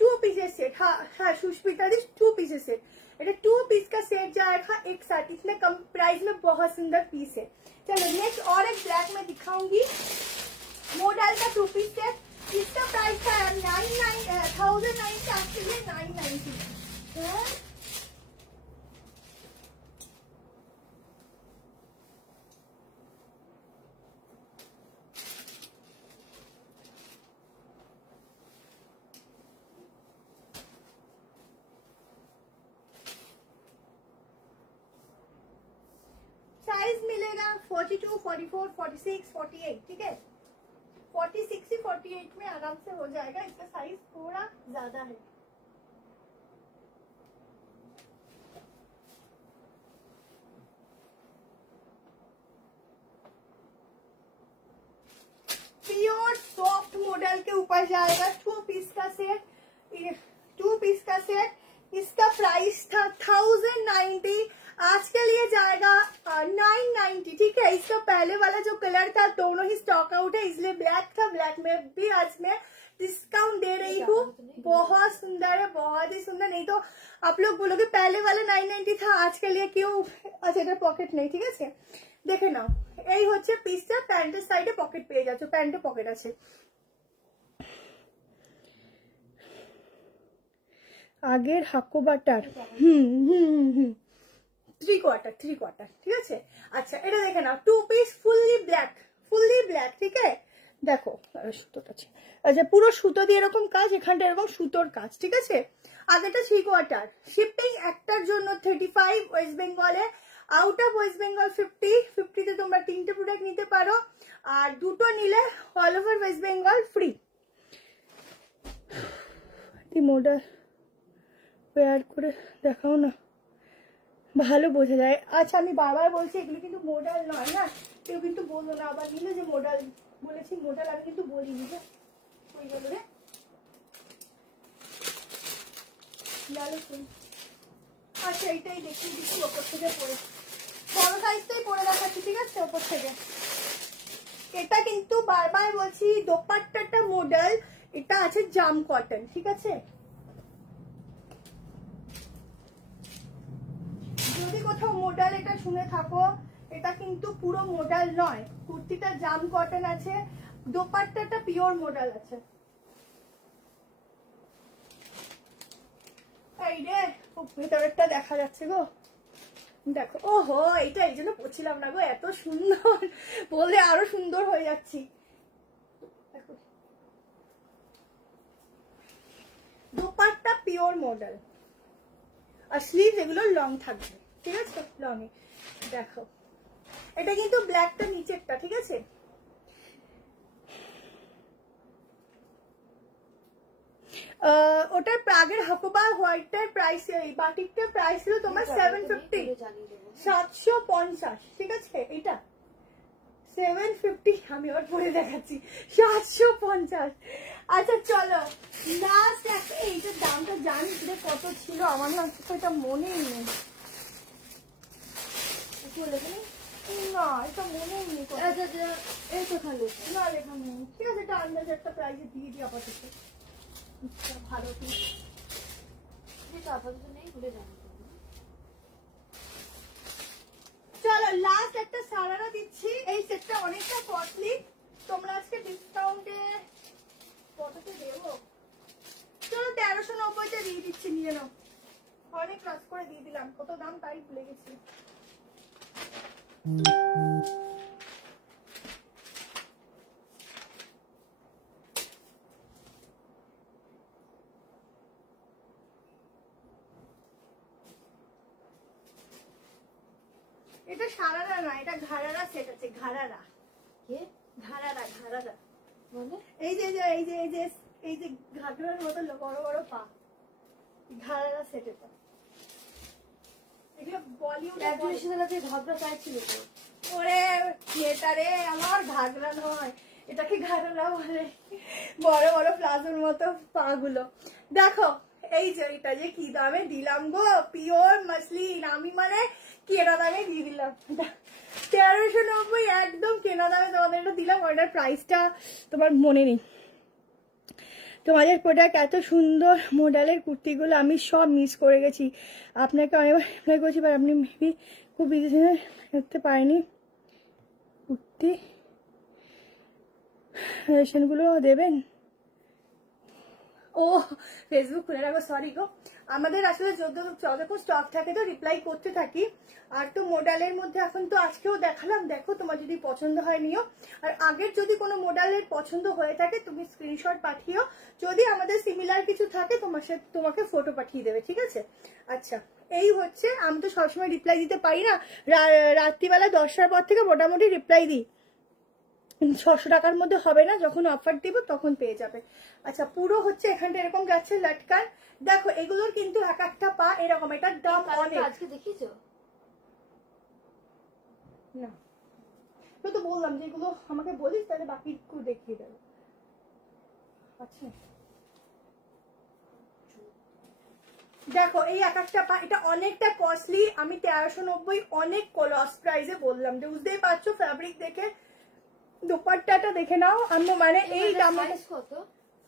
2 पीसेस सेट। हाँ सुष्मिता जी, 2 पीसेस सेट। এটা 2 पीस का सेट जाएगा एक साथ। इसमें कम प्राइस में बहुत सुंदर पीस है। चलो नेक्स्ट और एक ब्लैक में दिखाऊंगी। मॉडल का 2 पीस सेट, इसका प्राइस था 9,990, एक्चुअली 990। साइज मिलेगा 42, 44, 46, 48, ठीक है? 46 से 48 में आराम से हो जाएगा। इसका साइज थोड़ा ज्यादा है। मॉडल के ऊपर जाएगा। 2 पीस का सेट, 2 पीस का सेट, इसका प्राइस था 1090, आज के लिए जाएगा 990, ठीक है। इसका पहले वाला जो कलर था दोनों ही स्टॉक आउट है, इसलिए ब्लैक था, ब्लैक में भी आज मैं डिस्काउंट दे रही हूँ। बहुत सुंदर है, बहुत ही सुंदर। नहीं तो आप लोग बोलोगे पहले वाला 990 था, आज के लिए क्यों। अच्छा এটা পকেট নেই, ঠিক আছে, দেখে নাও। এই হচ্ছে পিসটা, প্যান্টের সাইডে পকেট পেয়ে যাচ্ছে, প্যান্টে পকেট আছে। আগের হাকোবাটার 3 কোয়ার্টার, ঠিক আছে। আচ্ছা এটা দেখে নাও, 2 পিস ফুললি ব্ল্যাক, ঠিক আছে। দেখো সুতোটা আছে, আচ্ছা পুরো সুতো দিয়ে এরকম কাজ, এখানটা এরকম সুতোর কাজ, ঠিক আছে। আগেটা 3 কোয়ার্টার, শিপিং একটার জন্য 35 ওয়েস্ট বেঙ্গলে, আউট অফ ওয়েস্ট বেঙ্গল 50 তে তোমরা 3টে প্রোডাক্ট নিতে পারো, আর দুটো নিলে all over West Bengal free. এই মডেল পেয়ার করে দেখাও না, ভালো বোঝা যায়। আচ্ছা আমি বারবার বলছি এগুলো কিন্তু মডেল নয় না, কেউ কিন্তু বললো না আবার নিলে যে মডেল বলেছি, মডেল আমি কিন্তু বলিনি যে ওই গেল রে। আচ্ছা এইটাই দেখিয়ে দিচ্ছি ওপর থেকে পরে, বড় সাইজটাই পরে দেখাচ্ছি, ঠিক আছে। ওপর থেকে এটা কিন্তু বারবার বলছি দোপাট্টাটা মডেল, এটা আছে জাম কটন, ঠিক আছে। যদি কোথাও মডেল এটা শুনে থাকো, এটা কিন্তু পুরো মডেল নয়, কুর্তিটা জাম কটন আছে, দোপাট্টাটা পিওর মডেল আছে। এই রে ভেতরেরটা দেখা যাচ্ছে গো, দেখো। ওহো এইটা এই জন্য পড়ছিলাম না গো, এত সুন্দর, বললে আরো সুন্দর হয়ে যাচ্ছি। দোপাট্টা পিওর মডেল, আর স্লিভ এগুলো লং থাকবে, ঠিক আছে, লং এ। দেখো এটা কিন্তু ব্ল্যাকটা নিচেরটা, ঠিক আছে। ওটার আগের হাকোবা হোয়াইটের প্রাইস, এই বাটিকটার প্রাইস ছিল তোমার 750, 750, ঠিক আছে। এটা 750, আমি আবার পরে দেখাচ্ছি 750। আচ্ছা চলো লাস্ট একটা, এইটার দামটা জানি কত ছিল, আমার না এটা মনেই নেই, না এটা মনেই নেই, এই তো খালি না লেখা নেই, ঠিক আছে। এটা আন্দাজ একটা প্রাইসে দিয়ে দিই আপাতত, ভালো কি আপাতত নেই, ভুলে জানি। চলো লাস্ট একটা সারারা দিচ্ছি, এই সেটটা অনেকটা কস্টলি, তোমরা আজকে ডিসকাউন্টে কততে দেবো, চলো 1390 দিয়ে দিচ্ছি, নিয়ে নাও। অনেক ক্লাস করে দিয়ে দিলাম, কত দাম তাই ভুলে গেছি। এটা সারারা না, এটা ঘাড়ারা সেট আছে, ঘাড়ারা। কে ঘাড়ারা, ঘাড়ারা মানে? এই যে এই যে এই যে এই যে ঘাগরার মতো বড় বড় পা, ঘাড়ারা সেট। এটা এগুলো বলিউড অ্যাডমিশনালে ঘাগরা চাই ছিল তো। ওরে এটা রে আমার ঘাগরা নয়, এটাকে ঘাড়ারা বলে, বড় বড় প্লাজোর মতো পা গুলো। দেখো এই যে এটা যে কি দামে দিলাম গো, পিওর মাসলিন, আমি মানে কেনা দামে দিয়ে দিলাম 1390, একদম কেনা দামে তোমাদের এটা দিলাম। ওটার প্রাইসটা তোমার মনে নেই। তোমাদের প্রোডাক্ট এত সুন্দর মডেলের কুর্তিগুলো আমি সব মিস করে গেছি, আপনাকে অনেকবার অ্যাপ্লাই করছি, বাট আপনি মেবি খুব বিজি করতে পারেনি। কুর্তি রেশনগুলো দেবেন। ও ফেসবুক খুলে রাখো, সরি গো। আমাদের আসলে যতক্ষণ স্টক থাকে তো রিপ্লাই করতে থাকি। আর তো মডেলের মধ্যে এখন তো আজকেও দেখালাম, দেখো তোমার যদি পছন্দ হয় নিও। আর আগের যদি কোনো মডেলের পছন্দ হয়ে থাকে তুমি স্ক্রিনশট পাঠিও, যদি আমাদের সিমিলার কিছু থাকে তোমাকে ফটো পাঠিয়ে দেবে, ঠিক আছে। আচ্ছা এই হচ্ছে, আমি তো সবসময় রিপ্লাই দিতে পারি না, রাত্রিবেলা 10টার পর থেকে মোটামুটি রিপ্লাই দিই। 600 টাকার মধ্যে হবে না, যখন অফার দিব তখন পেয়ে যাবে। আচ্ছা পুরো হচ্ছে এখানটা এরকম যাচ্ছে লটকান। দেখো এগুলোর কিন্তু এক একটা পা এরকম, এটার দাম অনেক। আজকে দেখিয়েছো না, তো বললাম যে এগুলো আমাকে বলিস তাহলে বাকি একটু দেখিয়ে দেবো। আছে দেখো এই এক একটা এটা অনেকটা কস্টলি, আমি 1390 অনেক লস প্রাইসে বললাম, যে বুঝতেই পারছো ফ্যাব্রিক দেখে। দুপাট্টাটা দেখে নাও, আমি মানে এই দামে কত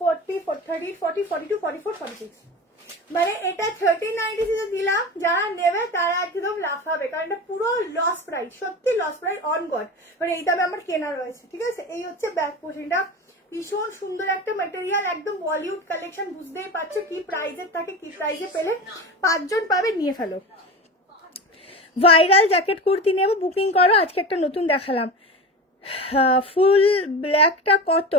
40 30 40 42 44 46, মানে এটা 1396 দিলাম। যারা নেবে তারা একদম লাফাবে, কারণ এটা পুরো লস প্রাইস, সত্যি লস প্রাইস অন গড। মানে এই দামে আমার কেনা রয়েছে, ঠিক আছে। এই হচ্ছে ব্যাক পোর্শনটা, ভীষণ সুন্দর একটা ম্যাটেরিয়াল, একদম বলিউড কালেকশন। বুঝতেই পারছো কি প্রাইজের থাকে, কি প্রাইজে পেলে 5 জন পাবে, নিয়ে ফেলো। ভাইরাল জ্যাকেট কুর্তি নেবো, বুকিং করো। আজকে একটা নতুন দেখালাম, ফুল ব্ল্যাকটা কত?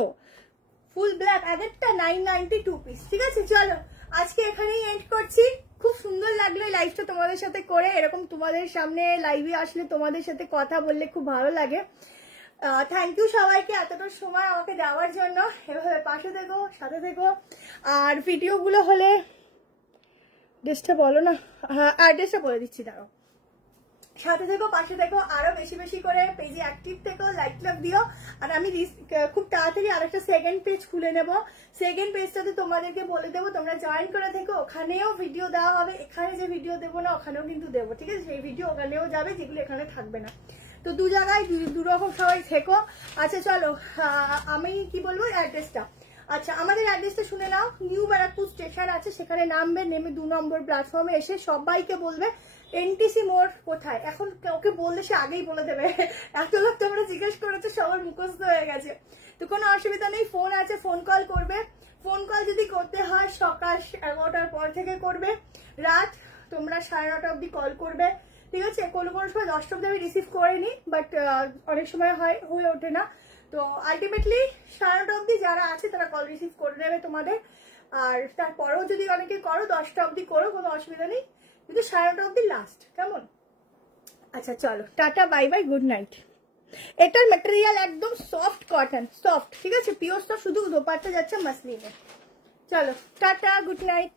ফুল ব্ল্যাক আগেরটা 992 পিস, ঠিক আছে। চলো আজকে এখানেই এন্ড করছি। খুব সুন্দর লাগলো এই লাইভটা তোমাদের সাথে করে, এরকম তোমাদের সামনে লাইভে আসলে তোমাদের সাথে কথা বললে খুব ভালো লাগে। থ্যাংক ইউ সবাইকে এতটা সময় আমাকে দেওয়ার জন্য। এভাবে পাশে থেকো, সাথে থেকো। আর ভিডিওগুলো হলে ড্রেসটা বলো না, হ্যাঁ অ্যাড্রেসটা বলে দিচ্ছি, দাঁড়াও। সাথে থেকো, পাশে থেকো, আরো বেশি বেশি করে পেজে অ্যাক্টিভ থেকো, লাইক লাভ দিও। আর আমি খুব তাড়াতাড়ি আরেকটা সেকেন্ড পেজ খুলে নেব, সেকেন্ড পেজটাতে তোমাদেরকে বলে দেবো তোমরা জয়েন করে থেকো, ওখানেও ভিডিও দেওয়া হবে। এখানে যে ভিডিও দেবো না, ওখানেও কিন্তু দেবো, ঠিক আছে। সেই ভিডিও ওখানেও যাবে, যেগুলো এখানে থাকবে না। তো দু জায়গায় দুরকম সবাই থেকো। আচ্ছা চলো, আমি কি বলবো অ্যাড্রেসটা। আচ্ছা আমাদের অ্যাড্রেসটা শুনে নাও, নিউ ব্যারাকপুর স্টেশন আছে, সেখানে নামবে, নেমে 2 নম্বর প্ল্যাটফর্মে এসে সবাইকে বলবে এনটিসি মোড় কোথায়। এখন ওকে বললে সে আগেই বলে দেবে, এত লোক তোমরা জিজ্ঞেস করেছো, সবার মুখস্থ হয়ে গেছে। তো কোনো অসুবিধা নেই, ফোন আছে, ফোন কল করবে। ফোন কল যদি করতে হয় সকাল 11টার পর থেকে করবে, রাত তোমরা 9:30 অবধি কল করবে, ঠিক আছে। কোনো কোনো সময় 10টা অবধি আমি রিসিভ করিনি, বাট অনেক সময় হয়ে ওঠে না। তো আলটিমেটলি 9:30 অবধি যারা আছে তারা কল রিসিভ করে নেবে তোমাদের। আর তারপরেও যদি অনেকে করো 10টা অবধি করো, কোনো অসুবিধা নেই, কিন্তু 9:30 অবধি লাস্ট, কেমন? আচ্ছা চলো, tata, bye bye, good night. এটার ম্যাটেরিয়াল একদম সফট কটন, সফট, ঠিক আছে, পিওর সফট, শুধু দোপাট্টা যাচ্ছে মাসলিনে। চলো টাটা, গুড নাইট।